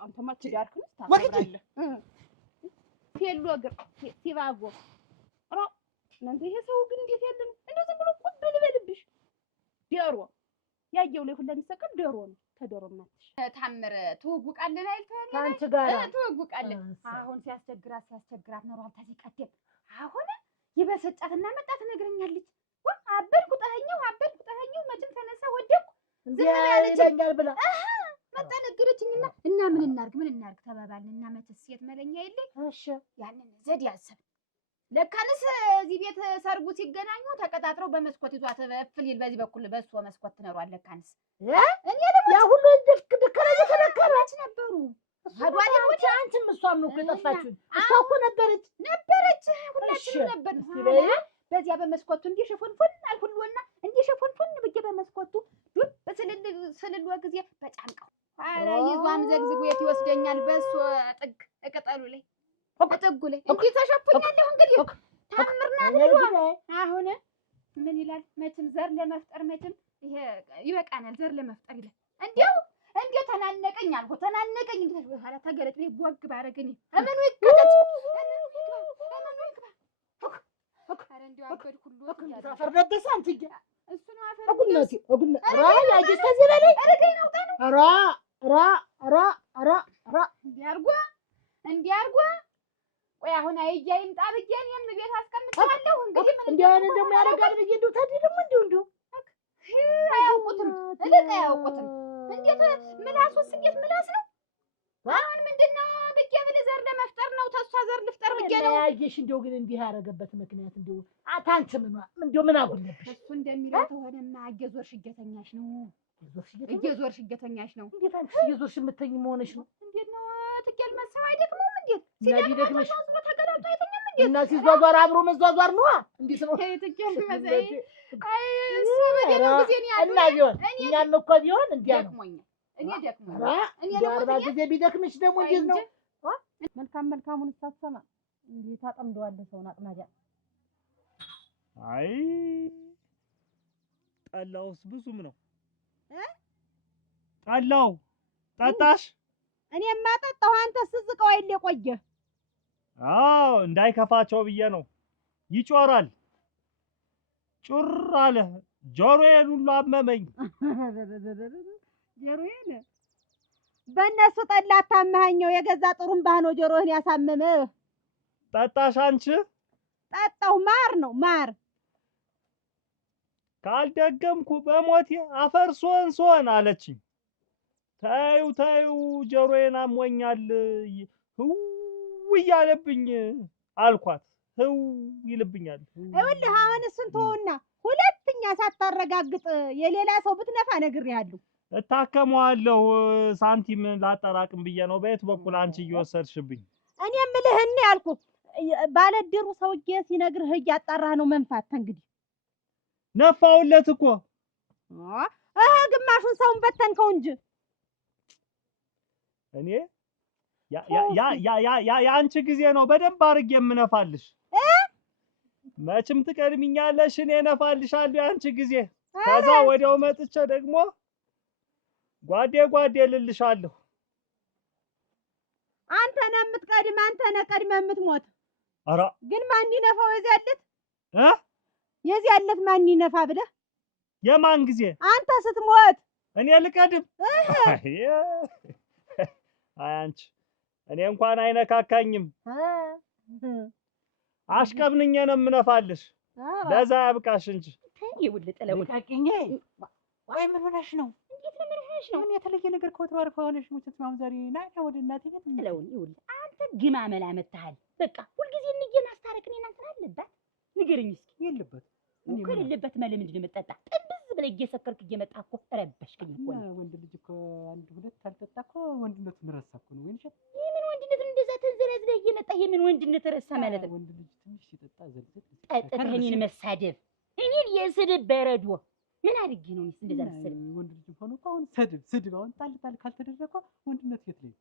አንተማ ትዳርክን ታውቃለህ። ፌሎ ግር ሲባጎ እናንተ ይሄ ሰው ግን እንዴት ያለ ነው? እንደው ዝም ብሎ ቁብ ልበልብሽ ዶሮ ያየው ላይ ሁላ የሚሰቀል ዶሮ ነው። ከዶሮ ማትሽ ታምር ትውውቃለን አይተህ አንቺ ጋር ትውውቃለን። አሁን ሲያስቸግራት ኖሯል። ከዚህ ቀደም አሁን ይበሰጫትና መጣ ትነግረኛለች። አበድኩ ጠኸኘው መቼም ተነሳ ወደኩ ዝም ያለኛል ብላ መጣ ነገረችኝና እና ምን እናርግ ተባባልንና መቼስ ሴት መለኛ የለኝ። እሺ ያንን ዘዴ አሰብ ለካንስ እዚህ ቤት ሰርጉ ሲገናኙ ተቀጣጥረው በመስኮት ይዟት ፍሊል በዚህ በኩል በሷ መስኮት ትኖሯል። ለካንስ እኔ ያ ሁሉ ድከራ የተነከራች ነበሩ አዷል ወዲ አንቺም እሷም ነው የጠፋችው። እሷ እኮ ነበረች ሁላችንም ነበር። በዚያ በመስኮቱ እንዲህ ሽፉንፉን አልሁሉና እንዲህ ሽፉንፉን ብዬ በመስኮቱ ዱብ ስልል ጊዜ በጫንቀው ኧረ ይዟም ዘግዝጉ የት ይወስደኛል በእሱ ጥግ ቅጠሉ ላይ ጥጉ ላይ እንዲህ ተሸፉኛለሁ። እንግዲህ ታምርና ብሎ አሁን ምን ይላል መቼም ዘር ለመፍጠር መቼም ይሄ ይበቃናል ዘር ለመፍጠር ይላል። እንዴው ተናነቀኝ አልኩ ተናነቀኝ። እንዴ በኋላ ተገለጥ ወይ ቦግ ባረገኝ እመኑ ይከተት አረ እንዴው አበድ ሁሉ ተፈርደበስ አንቺ እሱ ነው አፈር አጉልናቲ ያጅስ ከዚህ በላይ አረገኝ ነው ጣኑ እንዲያርጓ ቆይ አሁን አይያ ይምጣ ብዬ እኔም ቤት አስቀምጣለሁ። እንግዲህ ምን እንዲያን ደግሞ ያረጋል ብዬ እንደው ታዲያ ደግሞ እንደው አያውቁትም አያውቁትም። እንዴት ምላሱስ እንዴት ምላስ ነው? አሁን ምንድነው ብዬ ብል ዘር ለመፍጠር ነው ተሷ ዘር ልፍጠር ብዬ ነው። ያየሽ እንደው ግን እንዲህ ያረገበት ምክንያት እንደው አታንቺ ምን አጎለብሽ? እሱ እንደሚለው ተሆነማ እየዞርሽ እየተኛሽ ነው። እየዞርሽ እየተኛሽ ነው። እንዴት አንቺ እየዞርሽ የምትተኝ መሆንሽ ነው? እንዴት ነው ትገል መሰዋ እና ቢደክምሽ እና ሲዟዟር አብሮ መዟዟር ነዋ። እንዴት ነው እና ቢሆን እኛም እኮ ቢሆን እንዲያ ነው። እኔ 40 ጊዜ ቢደክምሽ ደግሞ እንዴት ነው? መልካሙን ሳትሰማ እንዴት ታጠምደዋለህ ሰውን አጥማጃ። አይ ጠላውስ ብዙም ነው። ጠላው ጠጣሽ? እኔማ ጠጣሁ። አንተስ ዝቀው አይደል ቆየህ? አዎ እንዳይከፋቸው ብዬ ነው። ይጮራል። ጩር አለ። ጆሮዬን ሁሉ አመመኝ። ጆሮዬን በእነሱ ጠላ አታመኸኘው። የገዛ ጥሩምባህ ነው ጆሮህን ያሳመመህ። ጠጣሽ አንቺ? ጠጣሁ። ማር ነው ማር። ካልደገምኩ በሞቴ አፈር ሶን አለችኝ። ተይው ጆሮዬን አሞኛል ህው እያለብኝ አልኳት። ህው ይልብኛል። ይኸውልህ አሁን እሱን ተውና ሁለተኛ ሳታረጋግጥ የሌላ ሰው ብትነፋ ነግሬሃለሁ። እታከመዋለሁ ሳንቲም ላጠራቅም ብዬ ነው። በየት በኩል አንቺ እየወሰድሽብኝ? እኔ የምልህን ያልኩህ ባለድሩ ሰውዬ ሲነግርህ እያጣራህ ነው መንፋት። እንግዲህ ነፋውለት እኮ ግማሹን ሰውን በተንከው እንጂ እኔ የአንቺ ጊዜ ነው በደንብ አድርጌ የምነፋልሽ። መቼም ትቀድሚኛለሽ፣ እኔ እነፋልሻለሁ የአንቺ ጊዜ። ከዛ ወዲያው መጥቼ ደግሞ ጓዴ ልልሻለሁ። አንተ ነህ የምትቀድም፣ አንተ ነህ ቀድመህ የምትሞት። ኧረ ግን ማን ይነፋው? የዚህ ያለት ማን ይነፋ ብለህ የማን ጊዜ? አንተ ስትሞት እኔ ልቀድም? አይ አንቺ እኔ እንኳን አይነካካኝም። አሽቀብንኜ ነው የምነፋልሽ። ለዛ ያብቃሽ እንጂ። ይኸውልህ ጥለውን ልቀቂኝ። ወይ ምን ሆነሽ ነው? እንዴት ነው ምን ሆነሽ ነው? ምን የተለየ ነገር ከወትሮ አሪፍ ሆነሽ ሙችት ማም ዛሬ ና ወደ እናቴ ቤት ጥለውን። ይኸውልህ አንተ ግማ መላ መታሃል። በቃ ሁልጊዜ እንዬ ማስታረቅ እኔን አንተ አለባት። ንገረኝ እስኪ። የለበት እኮ የሌለበት ማለት ምንድን ነው የምትጠጣ? ጥብዝ ብለህ እየሰከርክ እየመጣህ እኮ ረበሽክኝ እኮ ነው። ወንድ ልጅ እኮ አንድ ሁለት ካልጠጣ እኮ ወንድነቱን ረሳ እኮ ነው። ወይንሽ የምን ወንድነት እንደዛ ተንዘላዝለህ እየመጣህ የምን ወንድነት ረሳ ማለት ነው? ወንድ ልጅ ትንሽ ሲጠጣ ዘልዘል ጠጥተህ እኔን መሳደብ፣ እኔን የስድብ በረዶ ምን አድርጌ ነው እንደዛ መሰለኝ? ወንድ ልጅ ሆኖ እኮ አሁን ስድብ አሁን ጣል ካልተደረገ ወንድነት የት ላይ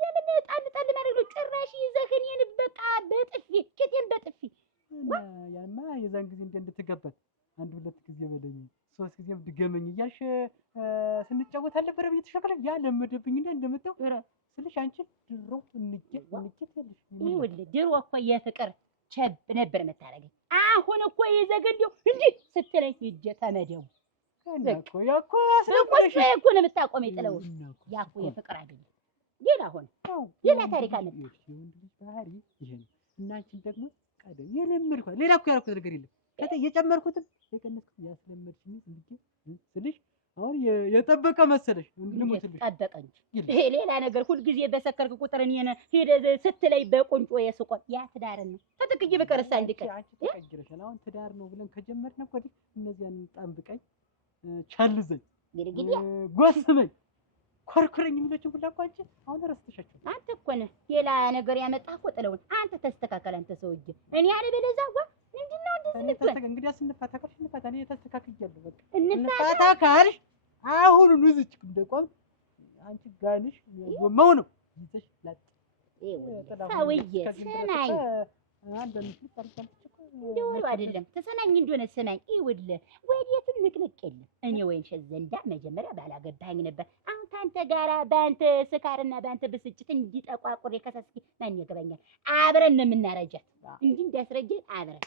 የምን ጣል ማድረግ ነው? ጭራሽ ይዘህ እኔን በቃ በጥፊ ቂጤን በጥፊ ያማ የዛን ጊዜ እንድትገበት አንድ ሁለት ጊዜ በለኝ 3 ጊዜም ድገመኝ እያልሽ ስንጫወት አልነበረ እየተሸከረሽ ያ ለመደብኝና እንደመጣው ስልሽ አንቺ ድሮ እንጀት ያለሽ ይኸውልህ ድሮ እኮ የፍቅር ቸብ ነበር የምታረገኝ። አሁን እኮ የዘገንዴው እንጂ ስትለኝ ሂጅ ተመደቡ እኮ ያኮ አስለቆሽ እኮ ነው የምታቆመኝ። ጥለው ያኮ የፍቅር አይደለም ሌላ ሆነ ሌላ ታሪክ አለ። የወንድ ልጅ ባህሪ ይሄ ነው። እና አንቺን ደግሞ ቀደም የለመድኳት ሌላ እኮ ያልኩት ነገር የለም። ከተ የጨመርኩትም የቀነስኩት ያስለመድሽኝ እንጂ ስልሽ አሁን የጠበቀ መሰለሽ ልሙትልሽ ጠበቀ እንጂ ይሄ ሌላ ነገር ሁልጊዜ በሰከርክ ቁጥር እኔን ሄደ ስትለይ በቁንጮ የስቆት ያ ትዳር ነው ተጥቅዬ በቀርሳ እንድቀር አንቺ ተቀጅረሻል። አሁን ትዳር ነው ብለን ከጀመርን ወዲህ እነዚያን ጠብቀኝ ቸልዘኝ ግድግዲያ ጎስመኝ ኮርኩረኝ የሚለችው ሁላ እኮ አንቺ አሁን ረስተሻቸው። አንተ እኮ ነህ ሌላ ነገር ያመጣህ እኮ ጥለውን። አንተ ተስተካከል አንተ ሰውዬ። እኔ አለበለዚያ ምንድነው እንደዚህ ልትል እንግዲህ ስንፋታ ካልሽ እንፋታ። እኔ ተስተካክያለሁ በቃ እንፋታ ካልሽ አሁን ንዝች እንደቆም አንቺ ጋንሽ ጎማው ነው ይዘሽ ላጥ ሰውዬ ስማኝ። እንደው አይደለም ተሰማኝ እንደሆነ ስማኝ። ይኸውልህ ወዴትም ንቅንቅ የለም። እኔ ወይንሸት ዘንዳ መጀመሪያ ባላገባኝ ነበር። አሁን ካንተ ጋራ በአንተ ስካርና በአንተ ብስጭት እንዲጠቋቁር የከሰስኪ ማን ያገባኛል? አብረን ነው የምናረጃት እንጂ እንዲያስረጀኝ አብረን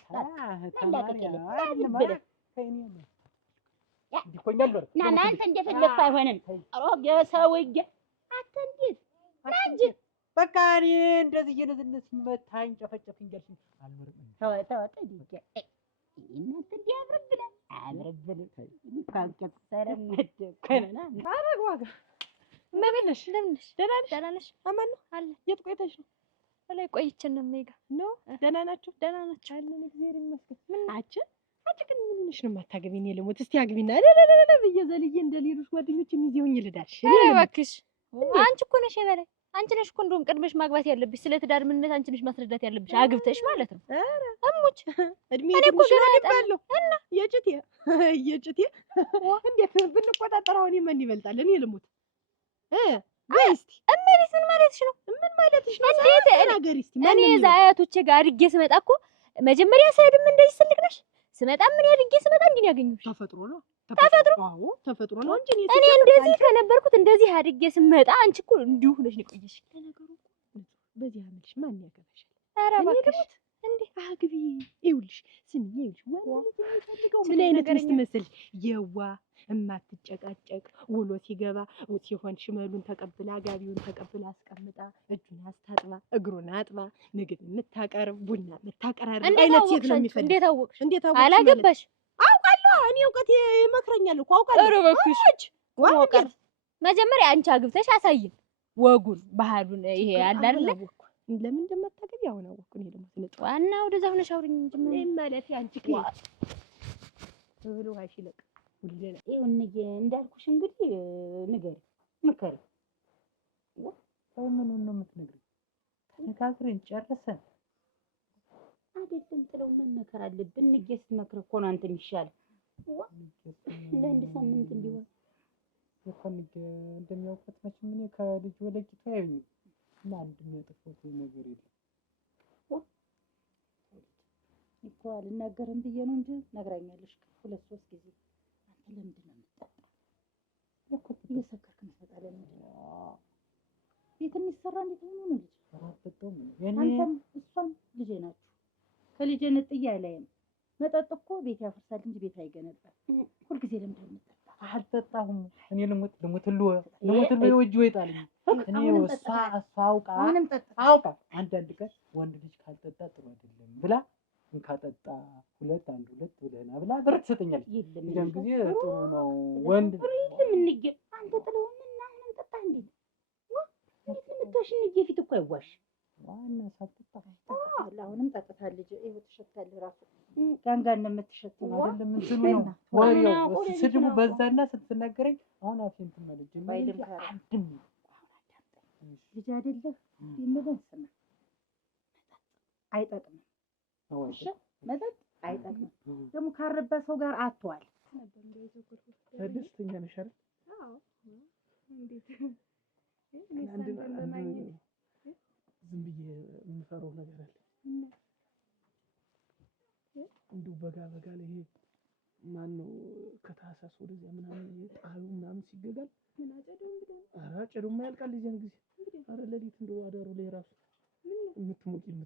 ታላቀቅ የለም ና አንተ እንደፈለግኩ አይሆንም። ሮጌ ሰውዬ አትንዲት ናንጂ በቃ እኔ እንደዚህ እየነዝነት መታኝ ጨፈጨፍኝ እያልሽኝ አልመርም። ተወጥ ዲጄ እናንተ እንዲያብርብለ አብርብለ ካንከት ሰረም ወደከና አረግ ዋጋ እንደምን ነሽ? ደህና ነሽ? አማን ነው አለ። የት ቆይተሽ ነው? ላይ ቆይቼ ነው የምሄድ ነው። ደህና ናችሁ? ደህና ናችሁ? አለን እግዚአብሔር ይመስገን። ምን አንቺ ግን ምን ሆነሽ ነው የማታገቢ? እኔ ልሞት እስቲ አግቢና ብዬ ዘልዬ እንደ ሌሎች ጓደኞች የሚዜውኝ ልዳልሽ። እባክሽ አንቺ እኮ ነሽ የበላይ አንቺ ነሽ እኮ እንደውም ቀድመሽ ማግባት ያለብሽ። ስለ ትዳር ምንነት አንቺ ነሽ ማስረዳት ያለብሽ አግብተሽ ማለት ነው። እሙች እድሜ እኔ እኮ ገና አግባለሁ እና የጭቴ እንዴት ብንቆጣጠር አሁን ምን ይበልጣል? እኔ ልሙት ወይ እስቲ እመቤት ምን ማለትሽ ነው? ምን ማለትሽ ነው? እንዴት ተናገሪ እስቲ። እኔ እዛ አያቶቼ ጋር አድጌ ስመጣ እኮ መጀመሪያ ስሄድም እንደዚህ ስልክ ነሽ፣ ስመጣ ምን አድጌ ስመጣ እንዲህ ነው ያገኘሁሽ። ተፈጥሮ ነው ተፈጥሮ። አዎ ተፈጥሮ ነው እንጂ እኔ እንደዚህ ከነበርኩት እንደዚህ አድጌ ስመጣ አንቺ እኮ እንዲሁ ሆነሽ ነው የቆየሽ። ለነገሩ በዚህ አመልሽ ማን ያገባሻል? ኧረ እባክሽ እንዴ አግቢ። ይኸውልሽ ስሚኝ፣ ይኸውልሽ ወንድ ልጅ የሚፈልገው ምን አይነት ሚስት መሰልሽ? የዋ እማትጨቃጨቅ ውሎ ሲገባ ሲሆን ሽመሉን ተቀብላ ጋቢውን ተቀብላ አስቀምጣ እጁን አስታጥባ እግሩን አጥባ ምግብ የምታቀርብ ቡና የምታቀራርብ አይነት ሴት ነው የሚፈልግ። እንዴት አወቅሽ? እንዴት አወቅሽ? አላገባሽ? አውቃለሁ። እኔ እውቀት ይመክረኛል እኮ አውቃለሁ። ኧረ እባክሽ ወቀር መጀመሪያ አንቺ አግብተሽ አሳይን ወጉን ባህሉን። ይሄ አለ አይደለ? ለምን እንደማታገቢ አሁን አወቅኩ። እኔ ደግሞ ስንጥ ዋና ወደዛ ሆነሽ አውሪኝ እንጂ ምን ማለት አንቺ ብሎ አይሽለቅ ሁሌላ ይኸውልህ እንዳልኩሽ እንግዲህ ንገሪ ምከሪ። ምን ነው የምትነግሪኝ? ተነጋግረን ጨርሰን አይደለም ጥለው መመከር አለብን። ንጌስ መክር እኮ ነው አንተ የሚሻል ለአንድ ሳምንት እንዲሆን የፈልግ እንደሚያውቁት መቼም እኔ ከልጅ ወደ ቂጡ አይሆንም እና አንድ የሚያጠፋት ነገር የለም እኮ አልናገርም ብዬ ነው እንጂ ነግራኛለሽ 2-3 ጊዜ። አንተ ለምንድን ነው የምትጠጣው? እኮ እየሰከርክ መሰጣለ ምንድን ነው ቤት የሚሰራ እንዴት ሆኖ ነው ልጅ አራተው ምን አንተም እሷም ልጄ ናችሁ። ከልጄ ነጥያ አይለይም። መጠጥ እኮ ቤት ያፈርሳል እንጂ ቤት አይገነባም። ሁልጊዜ ለምንድን ነው የምትጠጣው? አልጠጣሁም። እኔ ልሙትሉ የውጅ ወይጣልኝ እኔ እሷ አውቃ አውቃ አንዳንድ ቀን ወንድ ልጅ ካልጠጣ ጥሩ አይደለም ብላ እንካጠጣ 2 ብለና ብላ ብር ትሰጠኛለች። ያን ጊዜ ጥሩ ነው ወንድ ምን እንገ አንተ ጥለውና አሁንም ጠጣ እንዴ? ምትሽን ፊት እኮ አይዋሽ ዋና ሳትጠጣ አሁንም ጠጥታለች። ይሄው ትሸታለህ ራሱ ጋንጋን ነው የምትሸተው አይደለም እንትኑ ነው ወሬው ስድቡ በዛና ስትነገረኝ አሁን አፌን ትመለጅ ባይልም አንድም ልጅ አይደለም ይመለስ ስማ አይጠቅም እሺ መጠጥ አይጠቅም። ደግሞ ካረባ ሰው ጋር አትዋል። ደስተኛ ነሽ አይደል? አዎ እንዴት ዝም ብዬ የምፈራው ነገር አለ። እንዲሁ በጋ ላይ ማነው ከታህሳስ ወደዚያ ምናምን ጣሉ ምናምን ሲገጋል ምን አጨደው እንግዲህ አጨደው ያልቃል የዚያን ጊዜ ኧረ ሌሊት እንደው አዳሩ ላይ ራሱ የምትሞቂ ነው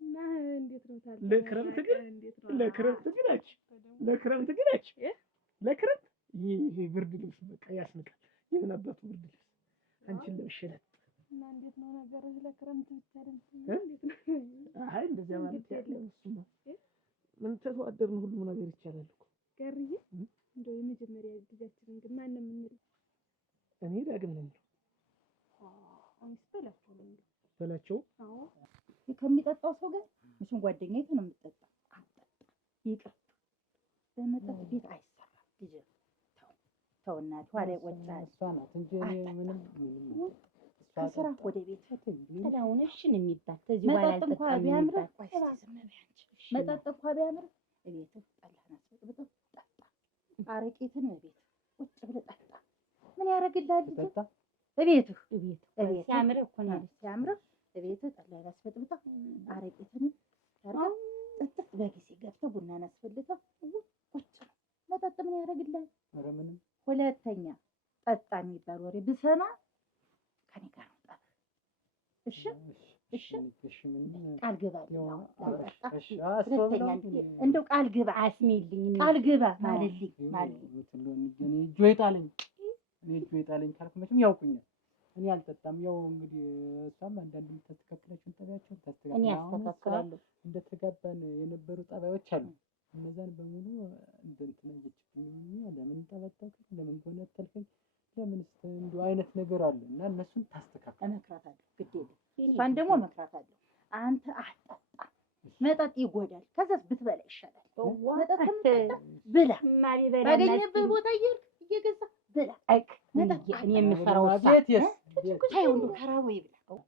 እና እንዴት ነው ታዲያ ለክረምት ይሄ ብርድ ልብስ በቃ ያስንቃል። የምን አባቱ ብርድ ልብስ አንቺን ለብሸለት እና እንዴት ነው ነገርህ? ለክረምት ብቻ አይደለም እንዴት ነው? አይ እንደዚያ ማለት ያለው እሱማ ምን ተዋደርን ሁሉም ነገር ይቻላል እኮ ጋርዬ። እንደው የመጀመሪያ ልጃችንን ግን ማን ነው የምንለው? እኔ ዳግም ነው በላቸው። አዎ ከሚጠጣው ሰው ጋር ምንም ጓደኛዬ ነው የምትጠጣው። አጠጣ ይቅር በመጠጥ ቤት አይሰራም። ልጅ ተው እናቷ ላይ ወጣ እሷ ናት እንጂ ምንም ከስራ ወደ ቤት ጥላውንሽን የሚባል ከዚህ በኋላ አልጠጣም ቢያምር መጠጥ እንኳን ቢያምር እቤት ጠላህና አስበጥብጥ ጠጣ። አረቄትን እቤት ቁጭ ብለህ ጠጣ። ምን ያደርግልሃል ልጅ? እቤትህ ሲያምር እኮ ነው ሲያምር እቤትህ ጠላህና አስበጥብጥ አረቄትን አርጋ ጥጥፍ በጊዜ ገብተህ ቡናን አስፈልገህ ቁጭ መጠጥ ምን ያደርግልሃል? ኧረ ምንም። ሁለተኛ ጠጣ የሚባል ወሬ ብሰማ ከኔ ጋር ነው ጠብ። እሺ ቃል ግባ። ሁለተኛ እንደው ቃል ግባ አስሚልኝ። ቃል ግባ ማለልኝ እጁ ይጣለኝ ካልኩ መቼም ያውቁኛል። እኔ አልጠጣም። ያው እንግዲህ እሷም አንዳንድ የምታስተካክላቸውን ጠባያቸውን ታስተካክላለሁ። እንደተጋባን የነበሩ ጠባዮች አሉ። እነዛን በሙሉ እንትን እየችብኝ ለምን ጠበጠብክ፣ ለምን ጎነተልከኝ፣ ለምን እንደው አይነት ነገር አለ እና እነሱን ታስተካክል። እመክራታለሁ። ግድ የለም እሷን ደግሞ እመክራታለሁ። አንተ አትጠጣ፣ መጠጥ ይጎዳል። ከዛስ ብትበላ ይሻላል። መጠጥ ከምትጠጣ ብላ ባገኘበት ቦታ እየገዛ ብላ። እኔ የምፈራው ቤቴስ ታይ ሁሉ ተራው ይብላው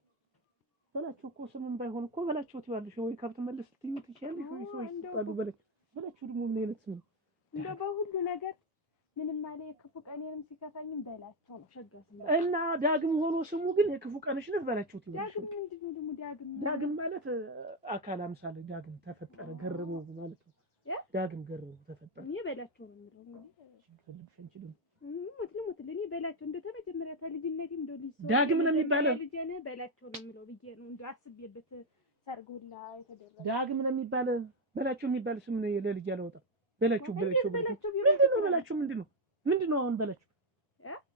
በላቸው እኮ ስምም ባይሆን እኮ በላቸው ትያለሽ ወይ ከብት መልስ ትዩ ትችያለሽ ወይ ሰው ይስጣሉ በላቸው ደግሞ ምን አይነት ስም እንደ በሁሉ ነገር ምንም ማለት የክፉ ቀኔንም ሲከፋኝም በላቸው ነው ሸገስ እና ዳግም ሆኖ ስሙ ግን የክፉ ቀንሽ ነው በላቸው ትያለሽ ዳግም ምንድነው ደግሞ ዳግም ማለት አካል አምሳለ ዳግም ተፈጠረ ገርበው ማለት ነው ዳግም ገርበው ተፈጠረ እኔ በላቸው ነው የምለው ፈልግሽ እንችልም ሙት እኔ በላቸው እንደ ተመጀመሪያ ታልጅነቴም እንደው ልጅ ዳግም ነው የሚባለው ልጅኔ በላቸው ነው የምለው ብዬ ነው እንደው አስቤበት ሰርጉላ የተደረገ ዳግም ነው የሚባለው በላቸው የሚባል ስም ነው ለልጅ ያለወጣ በላቸው ምንድነው አሁን በላቸው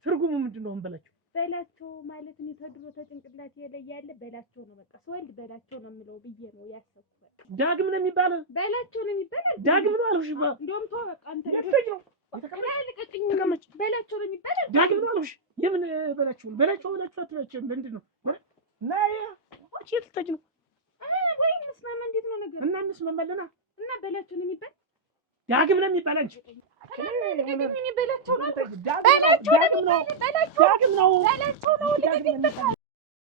ትርጉሙ ምንድነው አሁን በላቸው ማለት ነው ተድሮ ተጭንቅላት ላይ ያለ በላቸው ነው በቃ ሰው በላቸው ነው የምለው ብዬ ነው ያሰብኩት ዳግም ነው የሚባለው በላቸው ነው የሚባለው ዳግም ነው አልኩሽ እንደውም ተው በቃ አንተ ነው ተቀመጭ በላቸው ነው የሚባለው ዳግም ነው አልኩሽ የምን በላቸው አትበላቸው ምንድነው ናይ ወጪ ልትጠጅ ነው ወይ እንስማማ እንዴት ነው ነገር እና እንስማማለና እና በላቸው ነው የሚባል ዳግም ነው የሚባል አንቺ በላቸው ነው ዳግም ነው